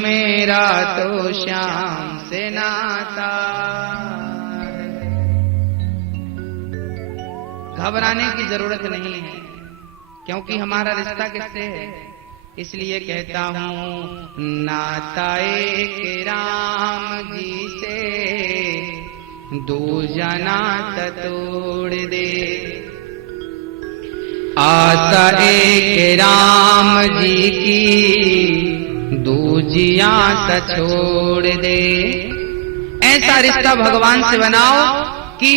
मेरा तो श्याम से नाता। घबराने की जरूरत नहीं है, क्योंकि हमारा रिश्ता किससे है। इसलिए कहता हूँ नाता एक राम जी से दूजा नाता तोड़ दे। आशा एक राम जी की दूजी आशा छोड़ दे। ऐसा रिश्ता भगवान से बनाओ कि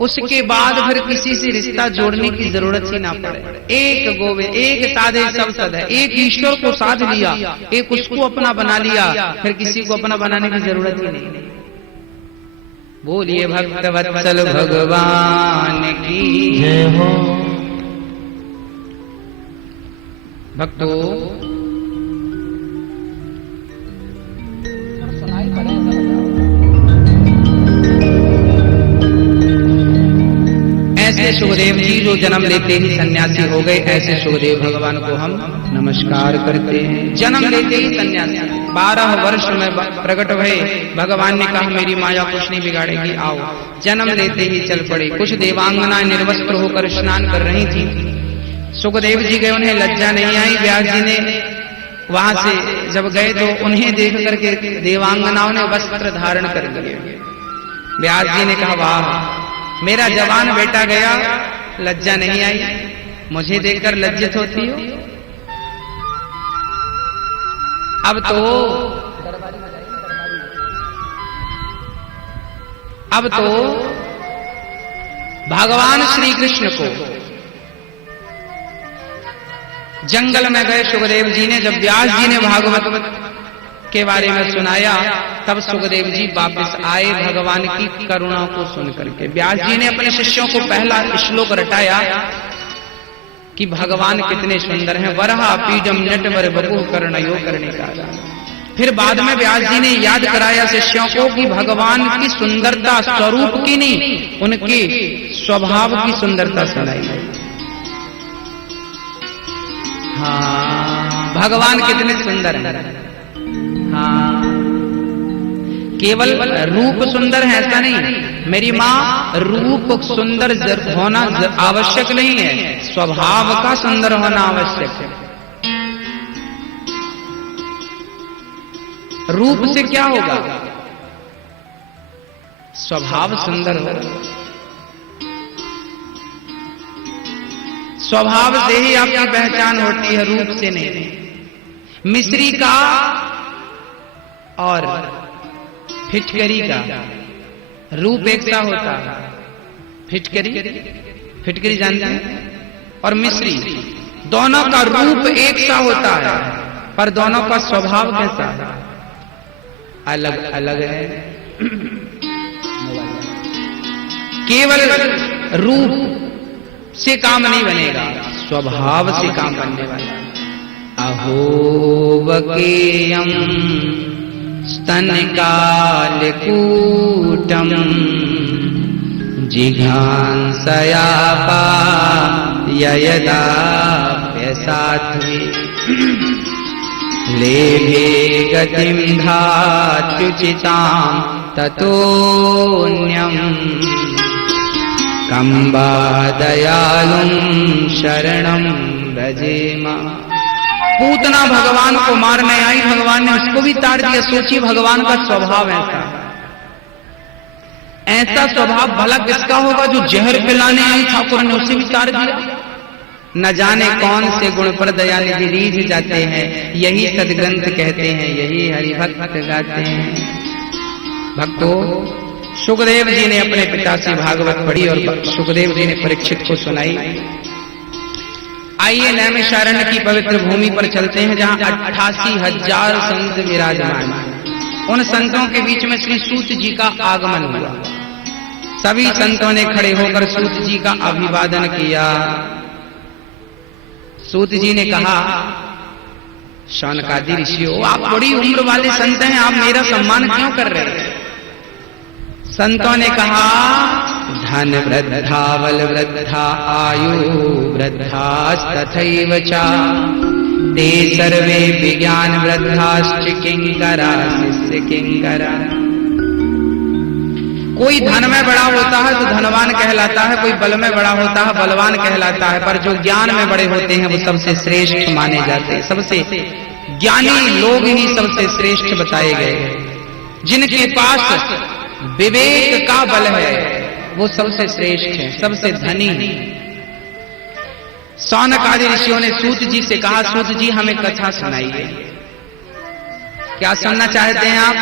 उसके बाद फिर किसी से रिश्ता जोड़ने की जरूरत ही ना पड़े। एक गोविंद एक साधे सब सद है। एक ईश्वर को साध लिया, एक उसको अपना बना लिया, फिर किसी को अपना बनाने की जरूरत ही नहीं। बोलिए भक्त वत्सल भगवान की जय हो। भक्तों ऐसे सुखदेव जी जो जन्म लेते ही सन्यासी हो गए, ऐसे सुखदेव भगवान को हम नमस्कार करते हैं। जन्म लेते ही सन्यासी, 12 वर्ष में प्रकट हुए। भगवान ने कहा मेरी माया कुछ नहीं बिगाड़ेगी, आओ। जन्म लेते ही चल पड़े। कुछ देवांगनाएं निर्वस्त्र होकर स्नान कर रही थी। सुखदेव जी गए, उन्हें लज्जा नहीं आई। व्यास जी ने वहां से जब गए तो उन्हें देख करके देवांगनाओं ने वस्त्र धारण कर लिए। व्यास जी ने कहा वाह, मेरा जवान बेटा गया, लज्जा नहीं आई, मुझे देखकर लज्जित होती हो। अब तो भगवान श्री कृष्ण को जंगल में गए सुखदेव जी ने। जब व्यास जी ने भागवत के बारे में सुनाया, तब सुखदेव जी वापस आए भगवान की करुणा को सुनकर के। व्यास जी ने अपने शिष्यों को पहला श्लोक रटाया कि भगवान कितने सुंदर हैं। वरहा पीडम नटवर बपु कर्णयो कर्णिका। फिर बाद में व्यास जी ने याद कराया शिष्यों को कि भगवान की सुंदरता स्वरूप की नहीं, उनके स्वभाव की सुंदरता सुनाई। हाँ, भगवान कितने सुंदर हैं। हाँ, केवल रूप सुंदर है ऐसा नहीं। मेरी माँ, रूप सुंदर होना आवश्यक नहीं है, स्वभाव का सुंदर होना आवश्यक है। रूप से क्या होगा? स्वभाव सुंदर होगा। स्वभाव से ही आपकी पहचान होती है, रूप से नहीं। मिस्री का और फिटकरी का रूप एक सा होता है। फिटकरी जानते हैं, और मिस्री, दोनों का रूप एक सा होता है, पर दोनों का स्वभाव कैसा है? अलग अलग है। केवल रूप से काम नहीं बनेगा, स्वभाव से काम बनने वाला। अहो वकेयम स्तन काल कूटम जिघांसया पाययदा व्यसाध्वी लेभे गतिम धात्युचितां ततोऽन्यं कंबा दयालुं शरणं व्रजेम। पूतना भगवान को मारने आई, भगवान ने उसको भी तार दिया। सोचिए, भगवान का स्वभाव ऐसा स्वभाव भला किसका होगा जो जहर पिलाने आई, ठाकुर ने उसे भी तार दिया। न जाने कौन से गुण पर दयानिधि रीझ जाते हैं, यही सदग्रंथ कहते हैं, यही हरिभक्त गाते हैं। भक्तों, सुखदेव जी ने अपने पिता से भागवत पढ़ी और सुखदेव जी ने परीक्षित को सुनाई। आइए नैमिषारण्य की पवित्र भूमि पर चलते हैं, जहां 88,000 संत विराजमान। उन संतों के बीच में श्री सूत जी का आगमन हुआ। सभी संतों ने खड़े होकर सूत जी का अभिवादन किया। सूत जी ने कहा, शौनकादि ऋषियों, आप बड़ी उम्र वाले संत हैं, आप मेरा सम्मान क्यों कर रहे हैं? संतों ने कहा, धन वृद्धा बल वृद्धा आयु वृद्धास्तथैव च ते सर्वे विज्ञान वृद्धाश्च किंकरा शिष्य किंकरा। कोई धन में बड़ा होता है तो धनवान कहलाता है, कोई बल में बड़ा होता है बलवान कहलाता है, पर जो ज्ञान में बड़े होते हैं वो सबसे श्रेष्ठ माने जाते हैं। सबसे ज्ञानी लोग ही सबसे श्रेष्ठ बताए गए। जिनके पास विवेक का बल है वो सबसे श्रेष्ठ है, सबसे धनी है। सौनक आदि ऋषियों ने सूत जी से कहा, सूत जी हमें कथा सुनाइए। क्या सुनना चाहते हैं आप?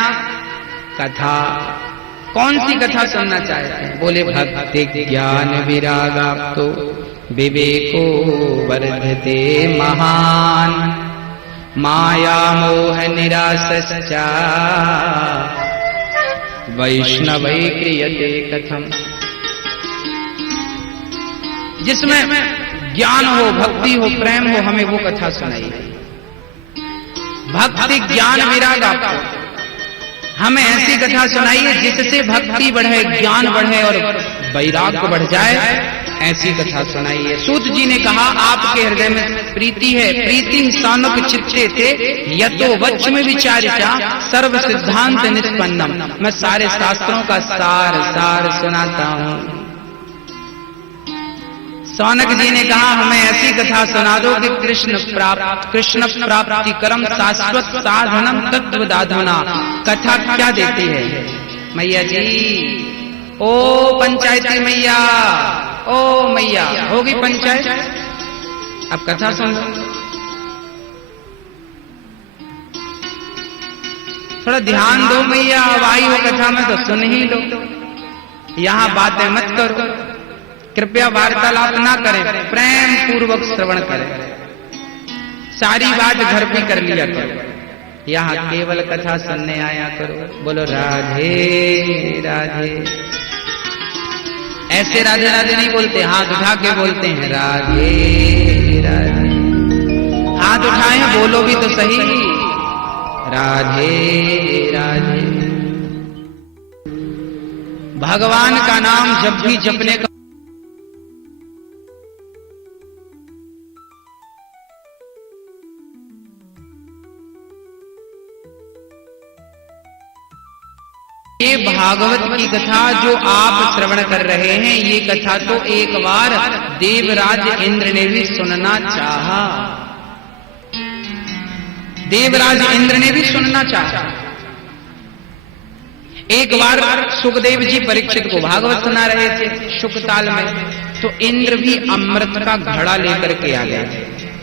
कथा। कौन सी कथा सुनना चाहते हैं? बोले भक्ति ज्ञान विरागाप्तो विवेको वर्धते महान माया मोह निरासश्चा वैष्णवै क्रियते कथम। जिसमें ज्ञान हो, भक्ति हो, प्रेम हो, हमें वो कथा सुनाइए। भक्ति ज्ञान विरागाप्तो, हमें ऐसी कथा सुनाइए जिससे भक्ति बढ़े, ज्ञान बढ़े और वैराग्य बढ़ जाए, ऐसी कथा सुनाइए। सूत जी ने कहा, आपके हृदय में प्रीति है, प्रीति सौनक चित्ते थे यतो वच्च में विचारिता सर्व सिद्धांत निष्पन्नम। मैं सारे शास्त्रों का सार सुनाता हूँ। सौनक जी ने कहा, हमें ऐसी कथा सुना दो कि कृष्ण प्राप्ति कर्म शाश्वत साधनम तत्व दाधना। कथा क्या देती है? मैया जी, ओ पंचायती मैया, ओ मैया, होगी पंचायत, अब कथा सुन लो। थोड़ा ध्यान दो मैया, अब आई हो कथा में तो सुन ही लो, यहां बातें मत करो, कृपया वार्तालाप ना करें, प्रेम पूर्वक श्रवण करें, सारी बात घर पे कर लिया करो, यहाँ केवल कथा सुनने आया करो। बोलो राधे राधे। ऐसे राधे राधे नहीं बोलते, हाथ उठा के बोलते हैं राधे राधे। हाथ उठाए, बोलो भी तो सही, राधे राधे। भगवान का नाम जब भी जपने का ये भागवत की कथा जो आप श्रवण कर रहे हैं, ये कथा तो एक बार देवराज इंद्र ने भी सुनना चाहा। देवराज इंद्र ने भी सुनना चाहा। एक बार सुखदेव जी परीक्षित को भागवत सुना रहे थे शुकताल में, तो इंद्र भी अमृत का घड़ा लेकर के आ गए।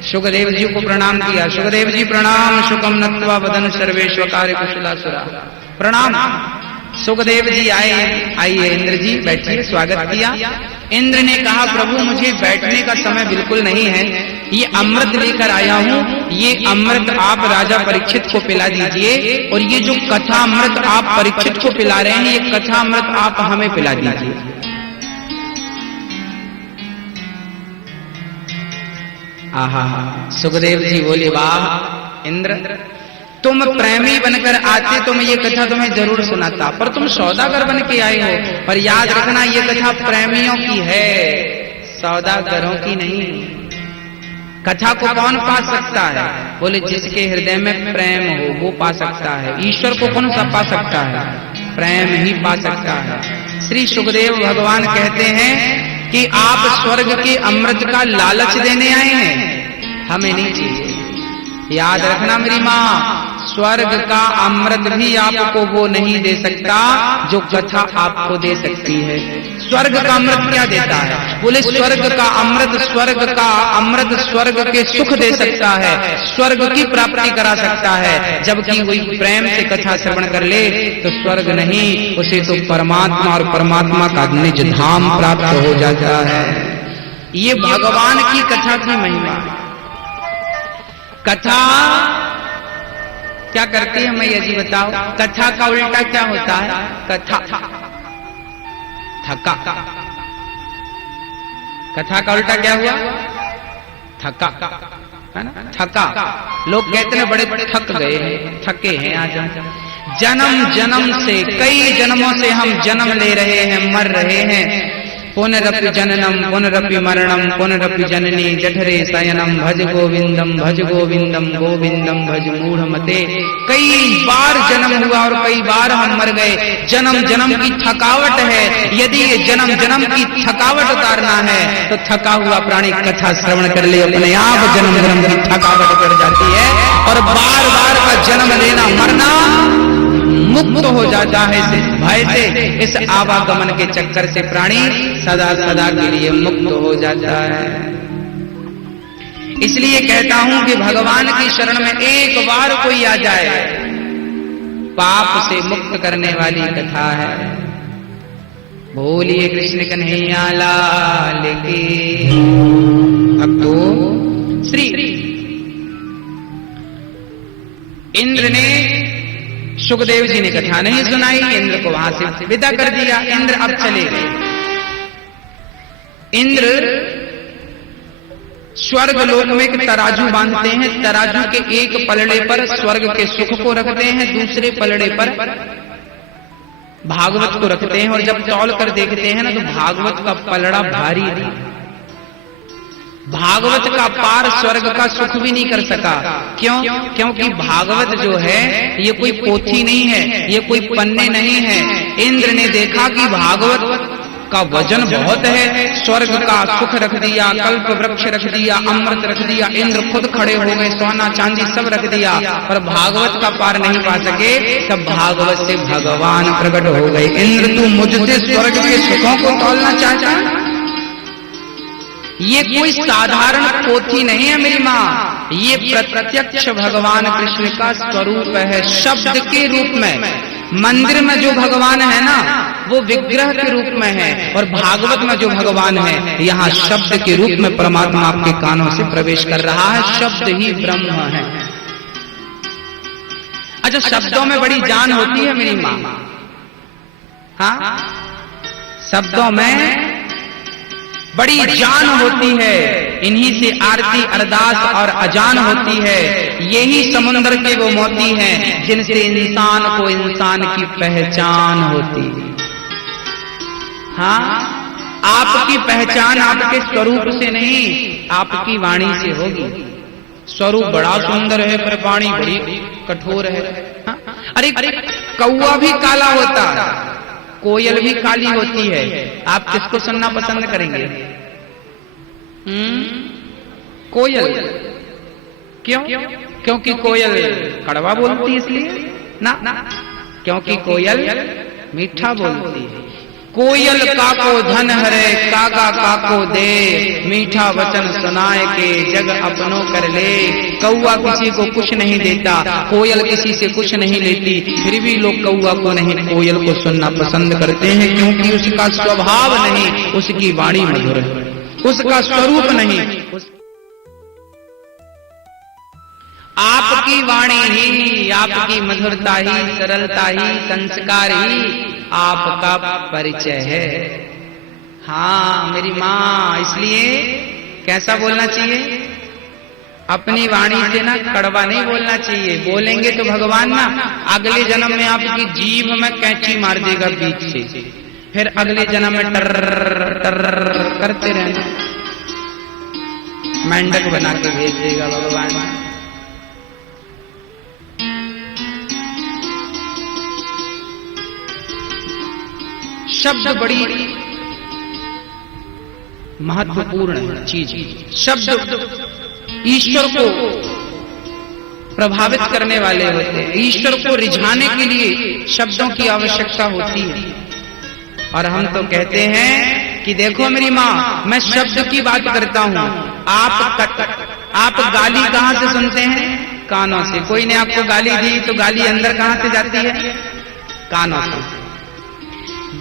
सुखदेव जी को प्रणाम किया। सुखदेव जी प्रणाम। शुकम नत्वा वदन सर्वेश्वकार्य कुशलासुरा। प्रणाम। सुखदेव जी आइए इंद्र जी, बैठिए। स्वागत किया। इंद्र ने कहा, प्रभु मुझे बैठने का समय बिल्कुल नहीं है, ये अमृत लेकर आया हूँ, ये अमृत आप राजा परीक्षित को पिला दीजिए, और ये जो कथा अमृत आप परीक्षित को पिला रहे हैं, ये कथा अमृत आप हमें पिला दीजिए। आहा, सुखदेव जी बोले, वाह इंद्र, तुम प्रेमी बनकर आते तो मैं ये कथा तुम्हें जरूर सुनाता, पर तुम सौदागर बन के आए हो। पर याद रखना, ये कथा प्रेमियों की है, सौदागरों की नहीं। कथा को कौन पा सकता है? बोले जिसके हृदय में प्रेम हो वो पा सकता है। ईश्वर को कौन सा पा सकता है? प्रेम ही पा सकता है। श्री सुखदेव भगवान कहते हैं कि आप स्वर्ग के अमृत का लालच देने आए हैं, हमें नहीं चाहिए। याद रखना मेरी माँ, स्वर्ग का अमृत भी आपको वो नहीं दे सकता जो कथा आपको दे सकती है। स्वर्ग का अमृत क्या देता है? बोले स्वर्ग का अमृत स्वर्ग के सुख दे सकता है, स्वर्ग की प्राप्ति करा सकता है। जबकि कोई प्रेम से कथा श्रवण कर ले तो स्वर्ग नहीं, उसे तो परमात्मा और परमात्मा का निज धाम प्राप्त हो जाता है। ये भगवान की कथा की महिमा। कथा क्या करती है मैया जी बताओ? कथा का उल्टा क्या होता है? कथा, थका। कथा का उल्टा क्या हुआ? थका, है ना? थका। लोग कहते हैं बड़े थक गए हैं, थके हैं आज हम। जन्म जन्म से, कई जन्मों से हम जन्म ले रहे हैं, मर रहे हैं, पुनरपि जननम पुनरपि मरणम पुनरपि जननी जठरे शयनम भज गोविंदम गोविंदम भज मूढ़ मते। कई बार जन्म हुआ और कई बार हम मर गए। जन्म जन्म की थकावट है। यदि ये जन्म जन्म की थकावट उतारना है तो थका हुआ प्राणी कथा श्रवण कर ले, अपने आप जन्म जन्म की थकावट कर जाती है और बार बार का जन्म लेना मरना मुक्त हो जाता है। इस भय से, इस आवागमन के चक्कर से प्राणी सदा सदा के लिए मुक्त हो जाता है। इसलिए कहता हूं कि भगवान की शरण में एक बार कोई आ जाए, पाप से मुक्त करने वाली कथा है। बोलिए कृष्ण कन्हैया लाल की। अब तो श्री इंद्र ने सुखदेव जी ने कथा नहीं सुनाई, इंद्र को वहां से विदा कर दिया। इंद्र अब चले गए। इंद्र स्वर्ग लोक में एक तराजू बांधते हैं। तराजू के एक पलड़े पर स्वर्ग के सुख को रखते हैं, दूसरे पलड़े पर भागवत को रखते हैं। और जब तौल कर देखते हैं ना तो भागवत का पलड़ा भारी था। भागवत का पार स्वर्ग का सुख भी नहीं कर सका। क्यों? क्योंकि भागवत जो है ये कोई पोथी नहीं है, ये कोई पन्ने नहीं है। इंद्र ने देखा कि भागवत का वजन बहुत है। स्वर्ग का सुख रख दिया, कल्प वृक्ष रख दिया, अमृत रख दिया। इंद्र खुद खड़े हो गए, सोना चांदी सब रख दिया, पर भागवत का पार नहीं पा सके। तब भागवत से भगवान प्रकट हो गए। इंद्र तू मुझसे स्वर्ग के सुखों को तौलना चाहता? ये कोई साधारण पोथी नहीं है मेरी माँ, ये प्रत्यक्ष भगवान कृष्ण का स्वरूप है, शब्द के रूप में। मंदिर में जो भगवान है ना वो विग्रह के रूप में है, और भागवत में जो भगवान है यहाँ शब्द के रूप में परमात्मा आपके कानों से प्रवेश कर रहा है। शब्द ही ब्रह्म है। अच्छा, शब्दों में बड़ी जान होती है मेरी माँ। हाँ, शब्दों में बड़ी जान होती है। इन्हीं से आरती अरदास और अजान होती है। यही समुद्र के वो मोती हैं जिनसे इंसान को इंसान की पहचान होती है। हाँ, आपकी पहचान आपके स्वरूप से नहीं, आपकी वाणी से होगी। स्वरूप बड़ा सुंदर है पर वाणी बड़ी कठोर है। हाँ? अरे कौवा भी काला होता, कोयल भी काली होती है। आप किसको सुनना पसंद करेंगे? कोयल। क्यों? क्योंकि कोयल कड़वा बोलती है इसलिए ना, क्योंकि कोयल मीठा बोलती है। कोयल काको धन हरे कागा काको दे, मीठा वचन सुनाए के जग अपनों कर ले। कौवा किसी को कुछ नहीं देता, कोयल किसी से कुछ नहीं लेती, फिर भी लोग कौवा को नहीं कोयल को सुनना पसंद करते हैं, क्योंकि उसका स्वभाव नहीं, उसकी वाणी मधुर है, उसका स्वरूप नहीं। आपकी वाणी ही, आपकी मधुरता ही, सरलता ही, संस्कार ही आपका परिचय है। हाँ मेरी माँ, इसलिए कैसा बोलना चाहिए? अपनी वाणी से ना कड़वा नहीं बोलना चाहिए। बोलेंगे तो भगवान ना अगले जन्म में आपकी जीभ में कैंची मार देगा बीच से, फिर अगले जन्म में टर टर करते रहना, मेंढक बना के भेज देगा भगवान। शब्द बड़ी महत्वपूर्ण चीज। शब्द ईश्वर को प्रभावित करने वाले होते हैं। ईश्वर को रिझाने के लिए शब्दों की आवश्यकता होती है। और हम तो कहते हैं कि देखो मेरी माँ, मैं शब्द की बात करता हूँ। आप गाली कहाँ से सुनते हैं? कानों से। कोई ने आपको गाली दी तो गाली अंदर कहाँ से जाती है? कानों से।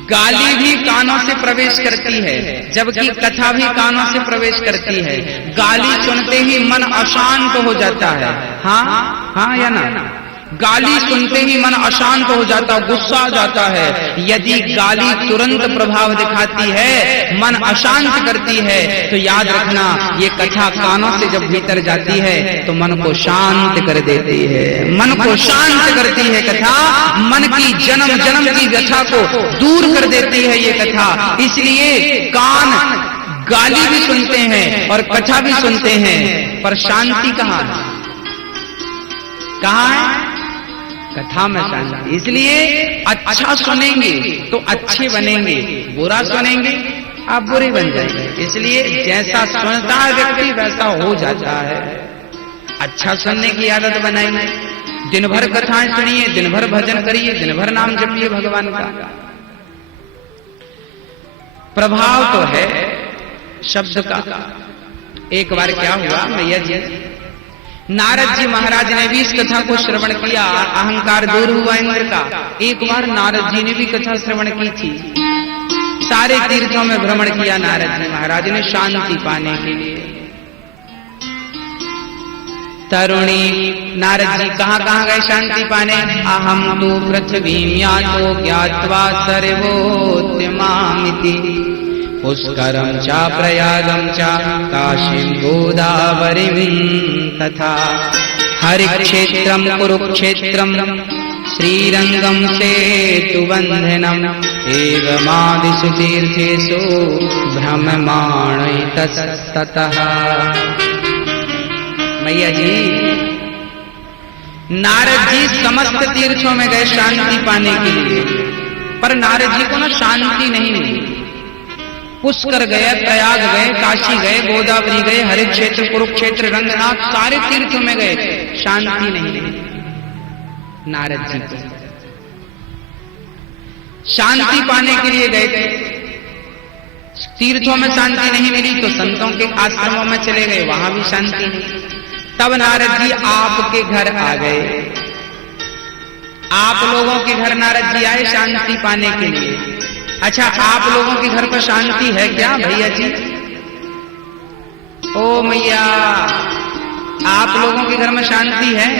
गाली भी कानों से प्रवेश करती है, जबकि कथा भी कानों से प्रवेश करती है। गाली सुनते ही मन अशांत हो जाता है। हाँ हाँ या ना? गाली सुनते ही मन अशांत हो जाता, गुस्सा आ जाता है। यदि गाली तुरंत प्रभाव दिखाती है, मन अशांत करती है, तो याद रखना ये कथा कानों से जब भीतर जाती है तो मन को शांत कर देती है, मन को शांत करती है कथा, मन की जन्म जन्म की व्यथा को दूर कर देती है ये कथा। इसलिए कान गाली भी सुनते हैं और कथा भी सुनते हैं, पर शांति कहाँ है? कहाँ है? कथा में शांति। इसलिए अच्छा सुनेंगे तो अच्छे बनेंगे, बुरा सुनेंगे आप बुरे बन जाएंगे। इसलिए जैसा सुनता है व्यक्ति वैसा हो जाता है। अच्छा सुनने की आदत बनाइए, दिन भर कथाएं सुनिए, दिन भर भजन करिए, दिन भर नाम जपिए भगवान का। प्रभाव तो है शब्द का। एक बार क्या हुआ, मैया जी नारद जी महाराज ने भी इस कथा को श्रवण किया, अहंकार दूर हुआ इंद्र का। एक बार नारद जी ने भी कथा श्रवण की थी, सारे तीर्थों में भ्रमण किया नारद जी महाराज ने शांति पाने के लिए। तरुणी नारद जी कहाँ कहाँ गए शांति पाने? अहम तो पृथ्वी यातो ज्ञात्वा सर्वोत्तमामिति पुष्करम चा प्रयागम चा काशीं गोदावरीं तथा हरिक्षेत्रम कुरुक्षेत्रम श्रीरंगम सेतुबंधनम एवमादिषु तीर्थेषु भ्रममाणैतस्ततः। मैया जी नारद जी समस्त तीर्थों में गए शांति पाने के लिए, पर नारद जी को ना शांति नहीं मिली। पुष्कर गए, प्रयाग गए, काशी गए, गोदावरी गए, हरिक्षेत्र, कुरुक्षेत्र, रंगनाथ, सारे तीर्थों में गए, शांति नहीं मिली नारद जी को। शांति पाने के लिए गए थे, तीर्थों में शांति नहीं मिली तो संतों के आश्रमों में चले गए, वहां भी शांति नहीं। तब नारद जी आपके घर आ गए, आप लोगों के घर नारद जी आए शांति पाने के लिए। अच्छा, आप लोगों के घर पर शांति है क्या भैया जी? ओ मैया, आप लोगों के घर में शांति है?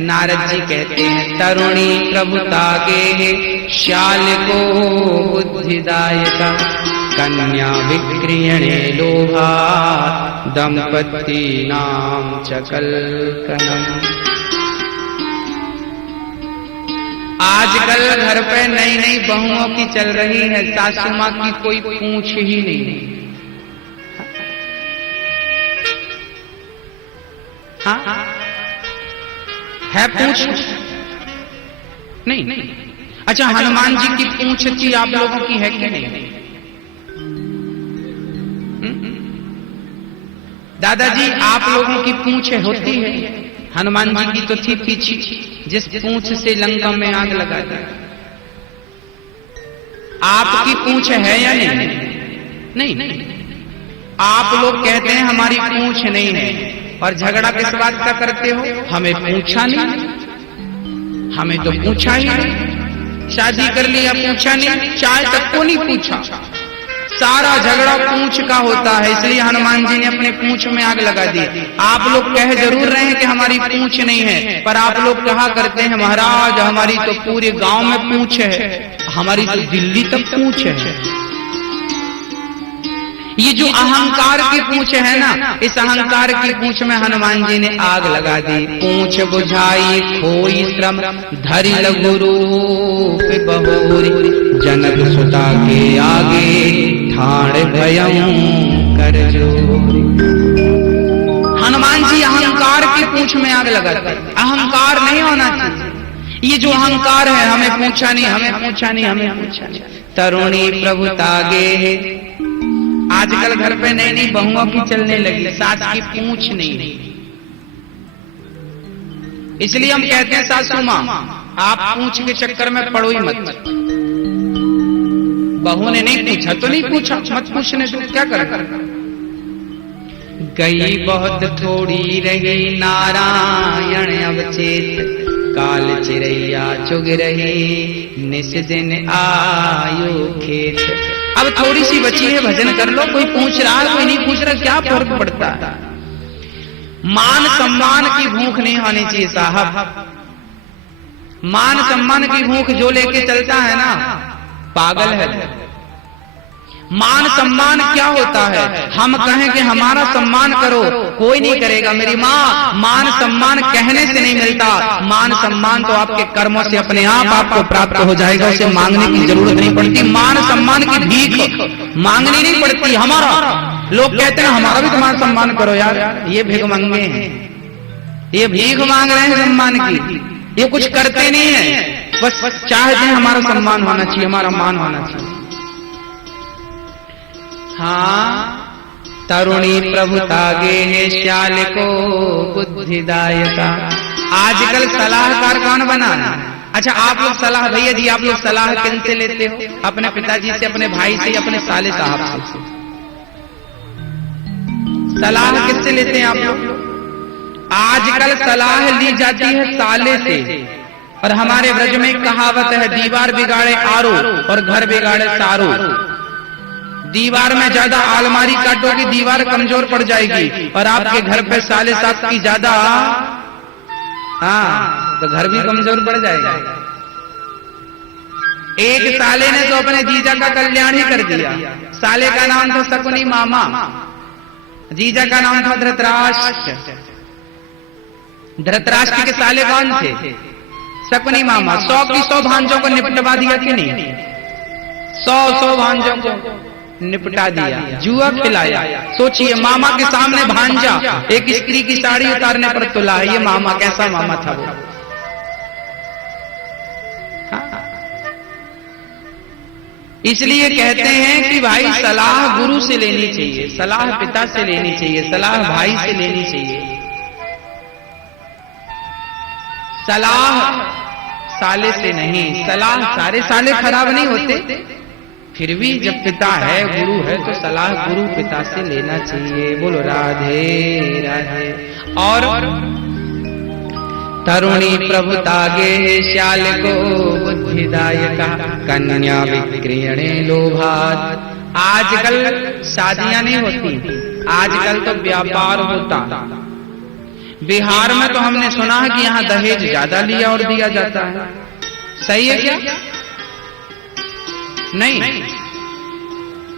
नारद जी कहते हैं तरुणी प्रभुता के श्याल को बुद्धिदायका कन्या विक्रियणे लोभा दंपति नाम चकलकनम। आजकल घर पे नई नई बहुओं की चल रही है, सासू माँ की कोई पूछ ही नहीं। हाँ है पूछ? नहीं। अच्छा, हनुमान जी की पूछ थी आप लोगों की है कि नहीं? दादाजी आप लोगों की पूछ होती है, हनुमान जी की तो थी पीछी, जिस पूछ से लंका में आग लगा दी। आपकी पूछ है या नहीं? नहीं। आप लोग कहते हैं हमारी पूछ नहीं है, और झगड़ा किस बात का करते हो? हमें पूछा नहीं, हमें तो पूछा ही नहीं। शादी कर लिया, पूछा नहीं, चाय तक को नहीं पूछा। सारा झगड़ा पूछ का होता है, इसलिए हनुमान जी ने अपने पूछ में आग लगा दी। आप लोग कह जरूर रहे हैं कि हमारी पूछ नहीं है, पर आप लोग कहा करते हैं महाराज हमारी तो पूरे गांव में पूछ है, हमारी तो दिल्ली तक पूछ है। ये जो अहंकार की पूछ है ना, इस अहंकार की पूछ में हनुमान जी ने आग लगा दी। पूछ बुझाई खोई श्रम धरि लघु रूप बहोरी जनक सुता के आगे ठाड़ भयं कर जोरी। हनुमान जी अहंकार की पूछ में आग लगाते। अहंकार नहीं होना चाहिए। ये जो अहंकार है, हमें पूछा नहीं, हमें पूछा नहीं, हमें पूछा नहीं। तरुणी प्रभु तागे, आजकल घर पे नई नई बहुओं की चलने लगी, सास की पूछ नहीं। इसलिए हम कहते हैं सासू माँ आप पूछ के चक्कर में पड़ो ही मत। बहू ने नहीं पूछा तो नहीं पूछा, मत पूछने दो, क्या कर। गई बहुत थोड़ी रही नारायण अवचेत काल चिरैया चुग रही निस दिन आयु खेत। अब थोड़ी सी बची है, भजन कर लो। कोई पूछ रहा है, कोई नहीं पूछ रहा, क्या फर्क पड़ता है? मान सम्मान की भूख नहीं होनी चाहिए साहब। मान सम्मान की भूख जो लेके चलता है ना, पागल है। मान सम्मान क्या होता है? हम कहें कि हमारा सम्मान करो, कोई नहीं करेगा मेरी माँ। मान सम्मान कहने से नहीं मिलता, मान सम्मान तो आपके कर्मों से अपने आप आपको प्राप्त हो जाएगा, उसे मांगने की जरूरत नहीं पड़ती। मान सम्मान की भीख मांगनी नहीं पड़ती। हमारा लोग कहते हैं हमारा भी तुम्हारा सम्मान करो यार, ये भीख मांगे हैं, ये भीख मांग रहे हैं सम्मान की, ये कुछ करते नहीं है, बस चाहते हैं हमारा सम्मान होना चाहिए, हमारा मान होना चाहिए। हाँ, तरुणी प्रभुता गे है श्याल को बुद्धिदायका। आजकल सलाहकार कौन बना? अच्छा, आप लोग सलाह, भैया जी आप लोग सलाह किन से लेते हो? अपने पिताजी से, अपने भाई से, अपने साले साहब से? सलाह किससे लेते हैं आप लोग? आजकल सलाह ली जाती है साले से। और हमारे ब्रज में कहावत है, दीवार बिगाड़े आरो और घर बिगाड़े सारो। दीवार में ज्यादा अलमारी काटोगी, दीवार कमजोर पड़ जाएगी, और आपके घर पे साले साथ की ज्यादा, हाँ, तो घर भी कमजोर पड़ जाएगा। एक साले ने तो अपने जीजा का कल्याण ही कर दिया। साले का नाम था शकुनी मामा, जीजा का नाम था धृतराष्ट्र। धृतराष्ट्र के साले कौन थे? शकुनी मामा। 100 की 100 भांजों को निपटवा दिया कि नहीं? 100 भांजों को निपटा दिया, जुआ खिलाया। सोचिए, मामा के सामने भांजा एक स्त्री की साड़ी उतारने पर तुला। ये मामा कैसा मामा था वो? हाँ। इसलिए कहते हैं कि भाई सलाह गुरु से लेनी चाहिए, सलाह पिता से लेनी चाहिए, सलाह भाई से लेनी चाहिए। सलाह साले से नहीं। सलाह सारे साले खराब नहीं होते, फिर भी जब पिता है, गुरु है, तो सलाह गुरु पिता से लेना चाहिए। बोलो राधे राधे। और तरुणी प्रभुता गे श्याल को बुद्धिदायका, कन्या विक्रियणे लोभात। आजकल शादियां नहीं होती, आजकल तो व्यापार होता। बिहार में तो हमने सुना है कि यहाँ दहेज ज्यादा लिया और दिया जाता है। सही है क्या? नहीं?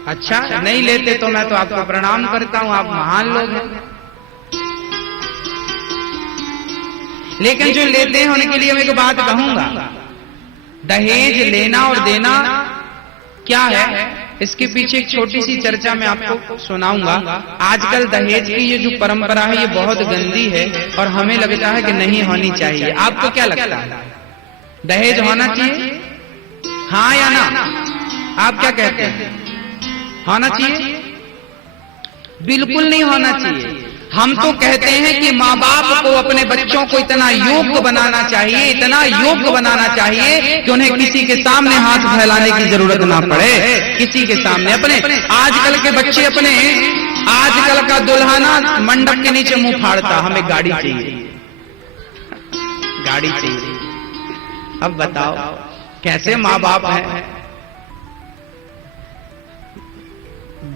अच्छा, नहीं लेते तो मैं तो आपको प्रणाम करता हूं, आप महान लोग हैं। लेकिन जो लेते हैं उनके लिए मैं एक बात कहूंगा, दहेज लेना और देना क्या है, इसके पीछे एक छोटी सी चर्चा मैं आपको सुनाऊंगा। आजकल दहेज की ये जो परंपरा है ये बहुत गंदी है और हमें लगता है कि नहीं होनी चाहिए। आपको क्या लगता है, दहेज होना चाहिए, हाँ या ना? आप क्या कहते हैं, होना चाहिए? बिल्कुल नहीं होना चाहिए। हम तो कहते हैं कि माँ बाप को अपने बच्चों को इतना योग्य बनाना चाहिए, इतना योग्य बनाना चाहिए कि उन्हें किसी के सामने हाथ फैलाने की जरूरत ना पड़े। किसी के सामने अपने, आजकल के बच्चे अपने, आजकल का दुल्हना मंडप के नीचे मुंह फाड़ता, हमें गाड़ी चाहिए, गाड़ी चाहिए। अब बताओ कैसे माँ बाप हैं?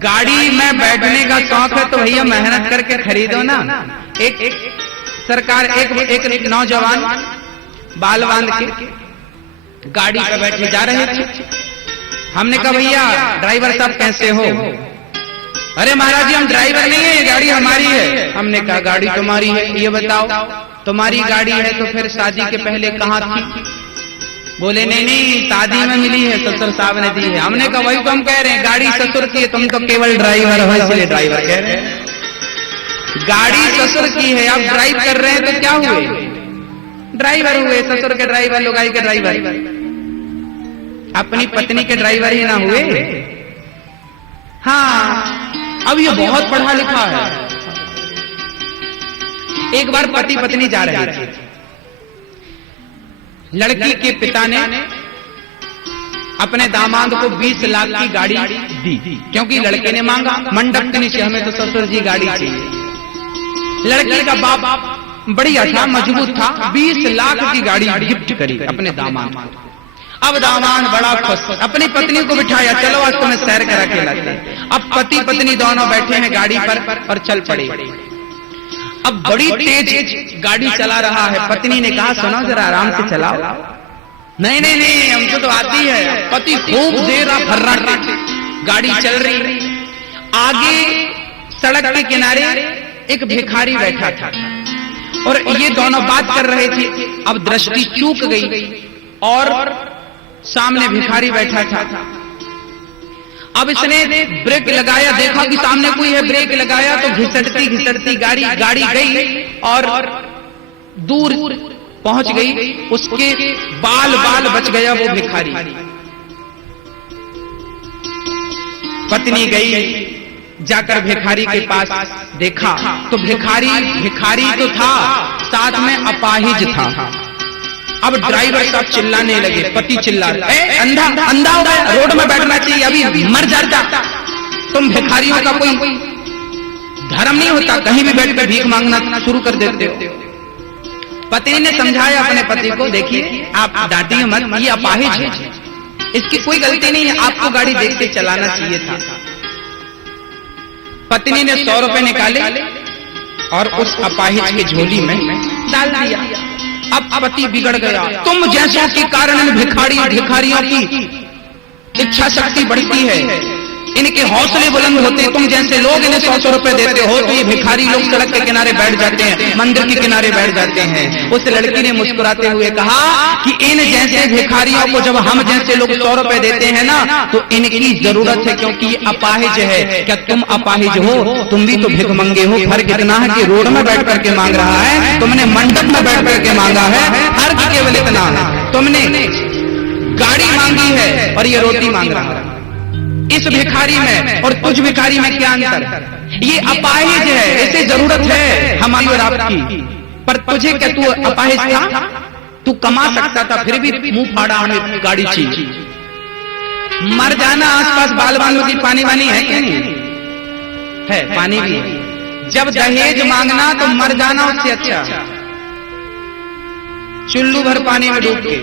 गाड़ी में बैठने का शौक है तो भैया मेहनत करके खरीदो ना। एक सरकार एक नौजवान बाल बांध के गाड़ी पे बैठे जा रहे थे। हमने कहा भैया ड्राइवर साहब कैसे हो? अरे महाराज जी हम ड्राइवर नहीं है, ये गाड़ी हमारी है। हमने कहा गाड़ी तुम्हारी है, ये बताओ तुम्हारी गाड़ी है तो फिर शादी के पहले कहाँ थी? बोले नहीं शादी में मिली है, ससुर साहब ने दी है। हमने कहा वही तो हम कह रहे हैं, गाड़ी ससुर की है, तुम तो केवल ड्राइवर हो इसलिए ड्राइवर कह रहे हैं। गाड़ी ससुर की है, आप ड्राइव कर रहे हैं तो क्या हुए? ड्राइवर हुए, ससुर के ड्राइवर, लुगाई के ड्राइवर, अपनी पत्नी के ड्राइवर ही ना हुए? हाँ, अब ये बहुत पढ़ा लिखा है। एक बार पति पत्नी जा रहे थे, लड़की के पिता ने अपने दामाद को 20 लाख की गाड़ी दी, क्योंकि लड़के ने मांगा मंडप के नीचे, हमें तो ससुर जी गाड़ी चाहिए। लड़की का बाप बढ़िया था, मजबूत था, 20 लाख की गाड़ी गिफ्ट करी अपने दामाद को। अब दामाद बड़ा खुश, अपनी पत्नी को बिठाया, चलो आज तुम्हें सैर करा के लाते हैं। अब पति पत्नी दोनों बैठे हैं गाड़ी पर और चल पड़े। अब बड़ी तेज गाड़ी चला रहा है। पत्नी ने कहा सुनो जरा आराम से चलाओ। नहीं नहीं नहीं, हमको तो आती है। पति खूब देर फर्राटे, गाड़ी चल रही, आगे सड़क के किनारे एक भिखारी बैठा था और ये दोनों बात कर रहे थे। अब दृष्टि चूक गई और सामने भिखारी बैठा था। अब इसने ब्रेक लगाया, देखा कि सामने कोई है, ब्रेक लगाया तो घिसटती घिसटती गाड़ी गई और दूर पहुंच गई। उसके बाल बच गया वो भिखारी। पत्नी गई, जाकर भिखारी के पास देखा तो भिखारी तो था, साथ में अपाहिज था। अब ड्राइवर साहब चिल्लाने लगे, पति चिल्ला रहे, अंधा हो गया, रोड में बैठना चाहिए, अभी मर जाता। तुम भिखारियों का कोई धर्म नहीं होता, कहीं भी बैठ कर भीख मांगना शुरू कर देते हो। पति ने समझाया अपने पति को, देखिए आप डांटिए मत, ये अपाहिज है, इसकी कोई गलती नहीं है, आपको गाड़ी देख के चलाना चाहिए था। पत्नी ने 100 रुपए निकाले और उस अपाहिज की झोली में डाल दिया। अब पति बिगड़ गया। तुम जैसों के कारण भिखारियों की इच्छा शक्ति बढ़ती है, इनके हौसले बुलंद होते। तुम जैसे लोग इन्हें 100 रुपए देते हो तो ये भिखारी लोग सड़क के किनारे बैठ जाते हैं, मंदिर के किनारे बैठ जाते हैं। उस लड़की ने मुस्कुराते हुए कहा कि इन जैसे भिखारियों को जब हम जैसे लोग 100 रुपए देते हैं ना, तो इनकी जरूरत है, क्योंकि ये अपाहिज है। क्या तुम अपाहिज हो? तुम भी तो भिख मंगे हो। फर्क इतना है कि रोड में बैठ करके मांग रहा है, तुमने मंडप में बैठ करके मांगा है। फर्क केवल इतना है, तुमने गाड़ी मांगी है और ये रोटी मांग रहा है। इस भिखारी में और तुझ भिखारी में क्या अंतर? ये अपाहिज है, इसे जरूरत है हमारी और आपकी, पर तुझे क्या, तू अपाहिज था, तू कमा सकता था, फिर भी मुंह फाड़ा हमें गाड़ी चाहिए। मर जाना, आसपास बाल बालों की पानी वानी है क्या? नहीं है, पानी भी है। जब दहेज मांगना तो मर जाना उससे अच्छा, चुल्लू भर पानी में डूब के।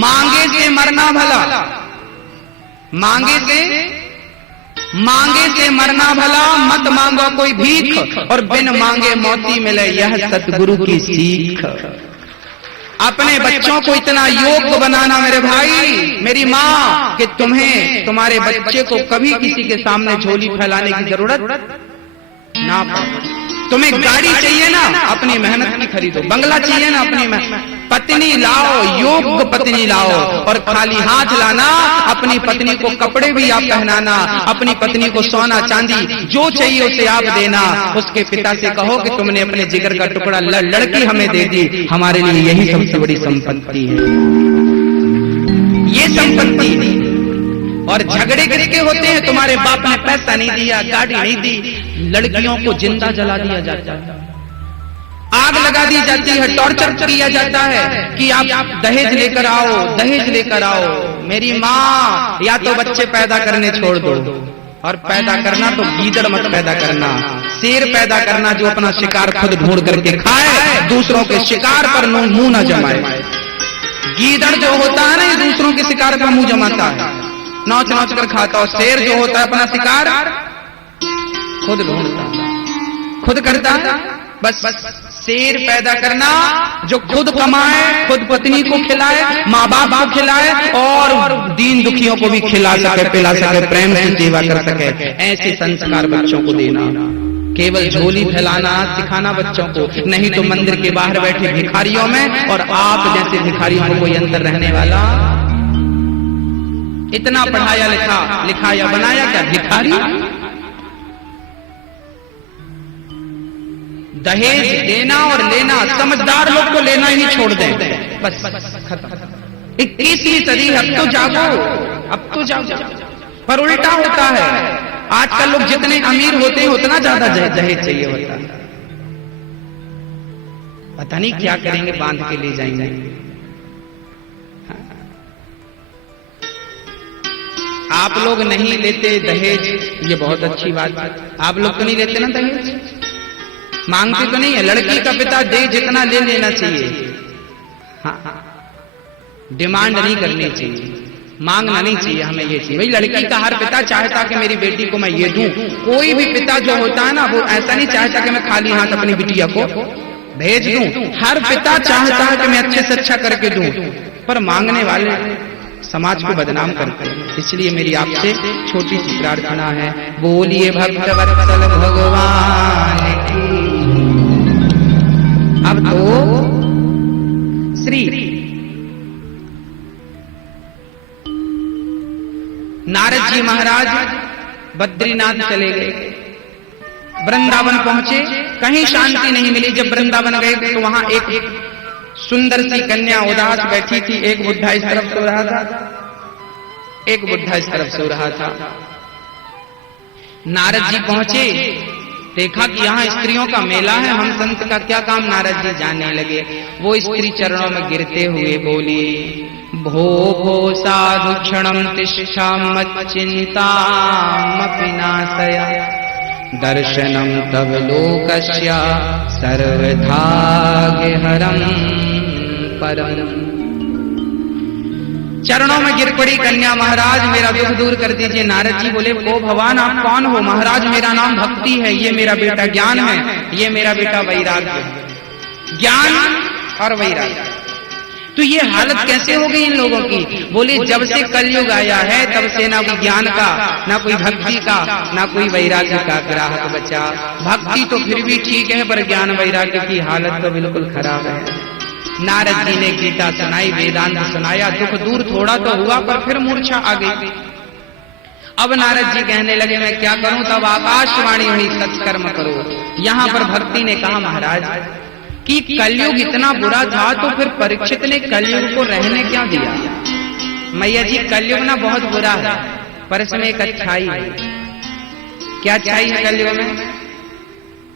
मांगे से मरना भला, मांगे से मरना भला, मत मांगो कोई भीख और बिन मांगे मौती मिले, यह सतगुरु की सीख। अपने बच्चों को इतना योग्य बनाना मेरे भाई, मेरी माँ, कि तुम्हें तुम्हारे बच्चे को कभी किसी के सामने झोली फैलाने की जरूरत ना पड़े। तुम्हें गाड़ी चाहिए ना, अपनी मेहनत की खरीदो। बंगला चाहिए ना, अपनी मेहनत। पत्नी लाओ, योग्य पत्नी लाओ, और खाली हाथ लाना। अपनी पत्नी को कपड़े भी आप पहनाना, अपनी पत्नी को सोना चांदी जो चाहिए उसे आप देना। उसके पिता से कहो कि तुमने अपने जिगर का टुकड़ा लड़की हमें दे दी, हमारे लिए यही सबसे बड़ी संपत्ति है, ये संपत्ति। और झगड़े किसके होते हैं? तुम्हारे बाप ने पैसा नहीं दिया, गाड़ी नहीं दी, लड़कियों को जिंदा जला दिया जाता है, आग लगा दी जाती है, टॉर्चर किया जाता है कि आप दहेज लेकर आओ, दहेज लेकर आओ। मेरी माँ, या तो बच्चे पैदा करने छोड़ दो, और पैदा करना तो गीदड़ मत पैदा करना, शेर पैदा करना जो अपना शिकार खुद ढूंढ करके खाए, दूसरों के शिकार पर मुंह न जमाए। गीदड़ जो होता है ना, ये दूसरों के शिकार पर मुंह जमाता है, नौच नौच कर खाता। और शेर जो होता है अपना शिकार खुद ढूंढता, खुद करता। बस शेर पैदा करना जो खुद कमाए, खुद पत्नी को खिलाए, माँ बाप को खिलाए, और दीन दुखियों को भी खिला सके, पिला सके, प्रेम से सेवा कर सके। ऐसे संस्कार बच्चों को देना, केवल झोली फैलाना सिखाना बच्चों को, नहीं तो मंदिर के बाहर बैठे भिखारियों में और आप जैसे भिखारियों में कोई अंतर रहने वाला। इतना पढ़ाया लिखा या बनाया क्या भिखारी? दहेज देना और लेना, समझदार लोग को लेना ही छोड़ दें, बस खत्म। 21वीं सदी है, अब तो जागो, अब तो जागो। पर उल्टा होता है, आजकल लोग जितने अमीर होते हैं उतना ज्यादा दहेज चाहिए होता है। पता नहीं क्या करेंगे, बांध के ले जाएंगे। आप लोग नहीं लेते दहेज, ये बहुत अच्छी बात है। आप लोग तो नहीं लेते ना दहेज, मांगते तो नहीं है। लड़की का पिता दे जितना ले लेना चाहिए, हाँ, डिमांड नहीं करनी चाहिए, मांगना नहीं चाहिए। हमें ये चाहिए भाई, लड़की का हर पिता चाहता कि मेरी बेटी को मैं ये दूं। कोई भी पिता जो होता है ना, वो ऐसा नहीं चाहता कि मैं खाली हाथ अपनी बिटिया को भेज दूं। हर पिता चाहता है कि मैं अच्छे से अच्छा करके दूं, पर मांगने वाले समाज को बदनाम करते हैं। इसलिए मेरी आपसे छोटी सी प्रार्थना है, बोलिए भक्तवत्सल भगवान की। अब तो श्री नारद जी महाराज बद्रीनाथ चले गए, वृंदावन पहुंचे, कहीं शांति नहीं मिली। जब वृंदावन गए तो वहां एक सुंदर सी कन्या उदास बैठी थी। एक बुढ़ा इस तरफ सो रहा था, एक बुढ़ा इस तरफ सो रहा था। नारद जी पहुंचे, देखा कि यहाँ स्त्रियों का मेला है, हम संत का क्या काम। नारद जी जानने लगे। वो स्त्री चरणों में गिरते हुए बोली, भो भो साधु क्षणं तिष्ठामच्चिन्तामपि नाशय, दर्शनं तव लोकस्य सर्वभाग्यहरं परम। चरणों में गिर पड़ी कन्या, महाराज मेरा दुख दूर कर दीजिए। नारद जी बोले, ओ भगवान आप कौन हो? महाराज मेरा नाम भक्ति है, ये मेरा बेटा ज्ञान है, ये मेरा बेटा वैराग्य है। ज्ञान और वैराग्य, तो ये हालत कैसे हो गई इन लोगों की? बोले जब से कलयुग आया है तब से ना कोई ज्ञान का, ना कोई भक्ति का, ना कोई वैराग्य का ग्राहक बचा। भक्ति तो फिर भी ठीक है, पर ज्ञान वैराग्य की हालत तो बिल्कुल खराब है। नारद जी ने गीता सुनाई, वेदांत सुनाया, दुख दूर थोड़ा तो हुआ, पर फिर मूर्छा आ गई। अब नारद जी कहने लगे मैं क्या करूं? तब आकाशवाणी हुई, सत्कर्म करो। यहां पर भक्ति ने कहा, महाराज कि कलयुग इतना बुरा था तो फिर परीक्षित ने कलयुग को रहने क्या दिया? मैया जी कलयुग ना बहुत बुरा है, पर इसमें एक अच्छाई है। क्या अच्छाई है कलयुग में?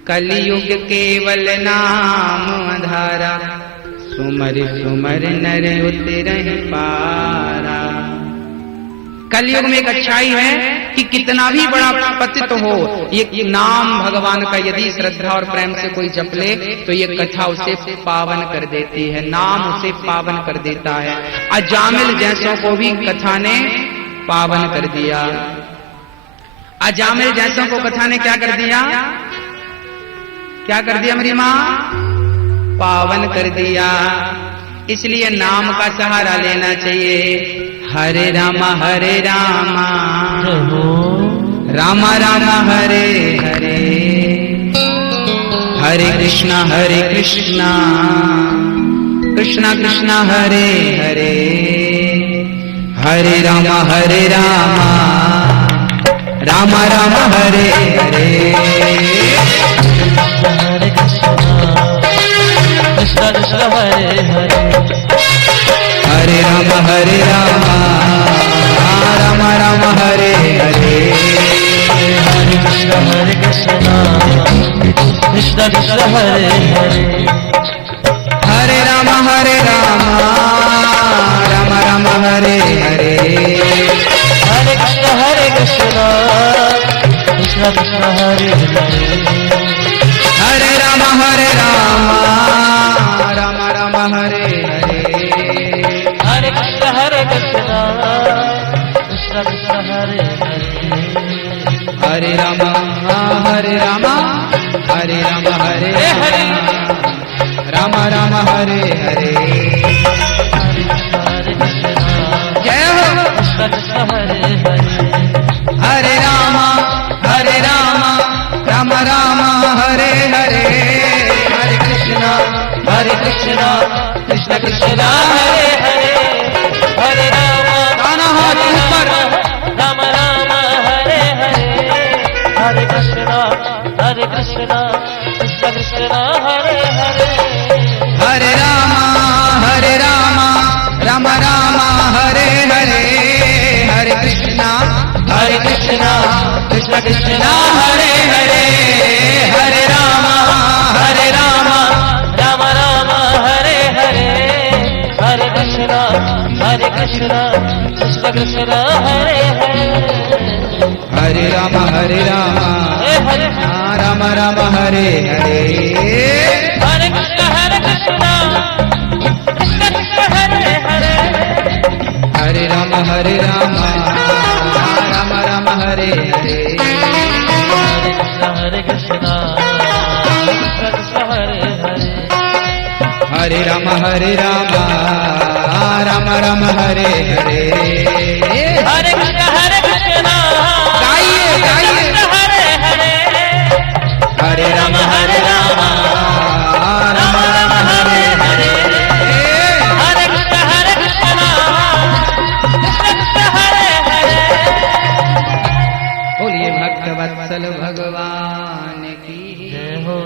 कलयुग केवल नाम आधारा, सुमर सुमर नर उतरहि पारा। कलयुग में एक अच्छाई है कि कितना भी बड़ा पतित हो, ये नाम भगवान का यदि श्रद्धा और प्रेम से कोई जप ले तो ये कथा उसे पावन कर देती है, नाम उसे पावन कर देता है। अजामिल जैसों को भी कथा ने पावन कर दिया। अजामिल जैसों को कथा ने क्या कर दिया? क्या कर दिया मेरी मां? पावन कर दिया। इसलिए नाम का सहारा लेना चाहिए। हरे रामा रामा रामा हरे हरे, हरे कृष्णा कृष्णा कृष्णा हरे हरे, हरे रामा रामा रामा हरे हरे, हरे कृष्णा कृष्णा हरे हरे, हरे रामा रामा रामा हरे हरे, हरे कृष्णा कृष्णा कृष्णा हरे हरे, हरे रामा रामा रामा हरे हरे, हरे कृष्णा कृष्णा कृष्णा हरे हरे, हरे रामा रामा रामा हरे हरे, हरे कृष्णा कृष्णा कृष्णा हरे हरे, हरे रामा हरे हरे रामा रामा हरे हरे, जय हो कृष्णा कृष्णा हरे हरे, हरे रामा रामा रामा हरे हरे, हरे कृष्णा कृष्ण कृष्ण हरे हरे, हरे राम गाना हाथ ऊपर, राम राम हरे हरे, हरे कृष्णा कृष्ण कृष्ण हरे हरे, हरे रामा रामा हरे हरे, हरे कृष्णा कृष्ण कृष्ण हरे हरे, हरे रामा राम राम हरे हरे, हरे कृष्णा कृष्ण कृष्ण हरे हरे, हरे रामा रामा रामा हरे हरे, हरे कृष्णा कृष्ण कृष्ण हरे हरे, हरे रामा रामा रामा हरे हरे, हरे कृष्णा कृष्ण कृष्ण हरे हरे, राम राम राम हरे हरे। हरे कृष्णा गाइए गाइए। हरे हरे हरे राम राम राम हरे हरे। हरे कृष्णा कृष्ण हरे हरे। बोलिए भक्त वत्सल भगवान की जय हो,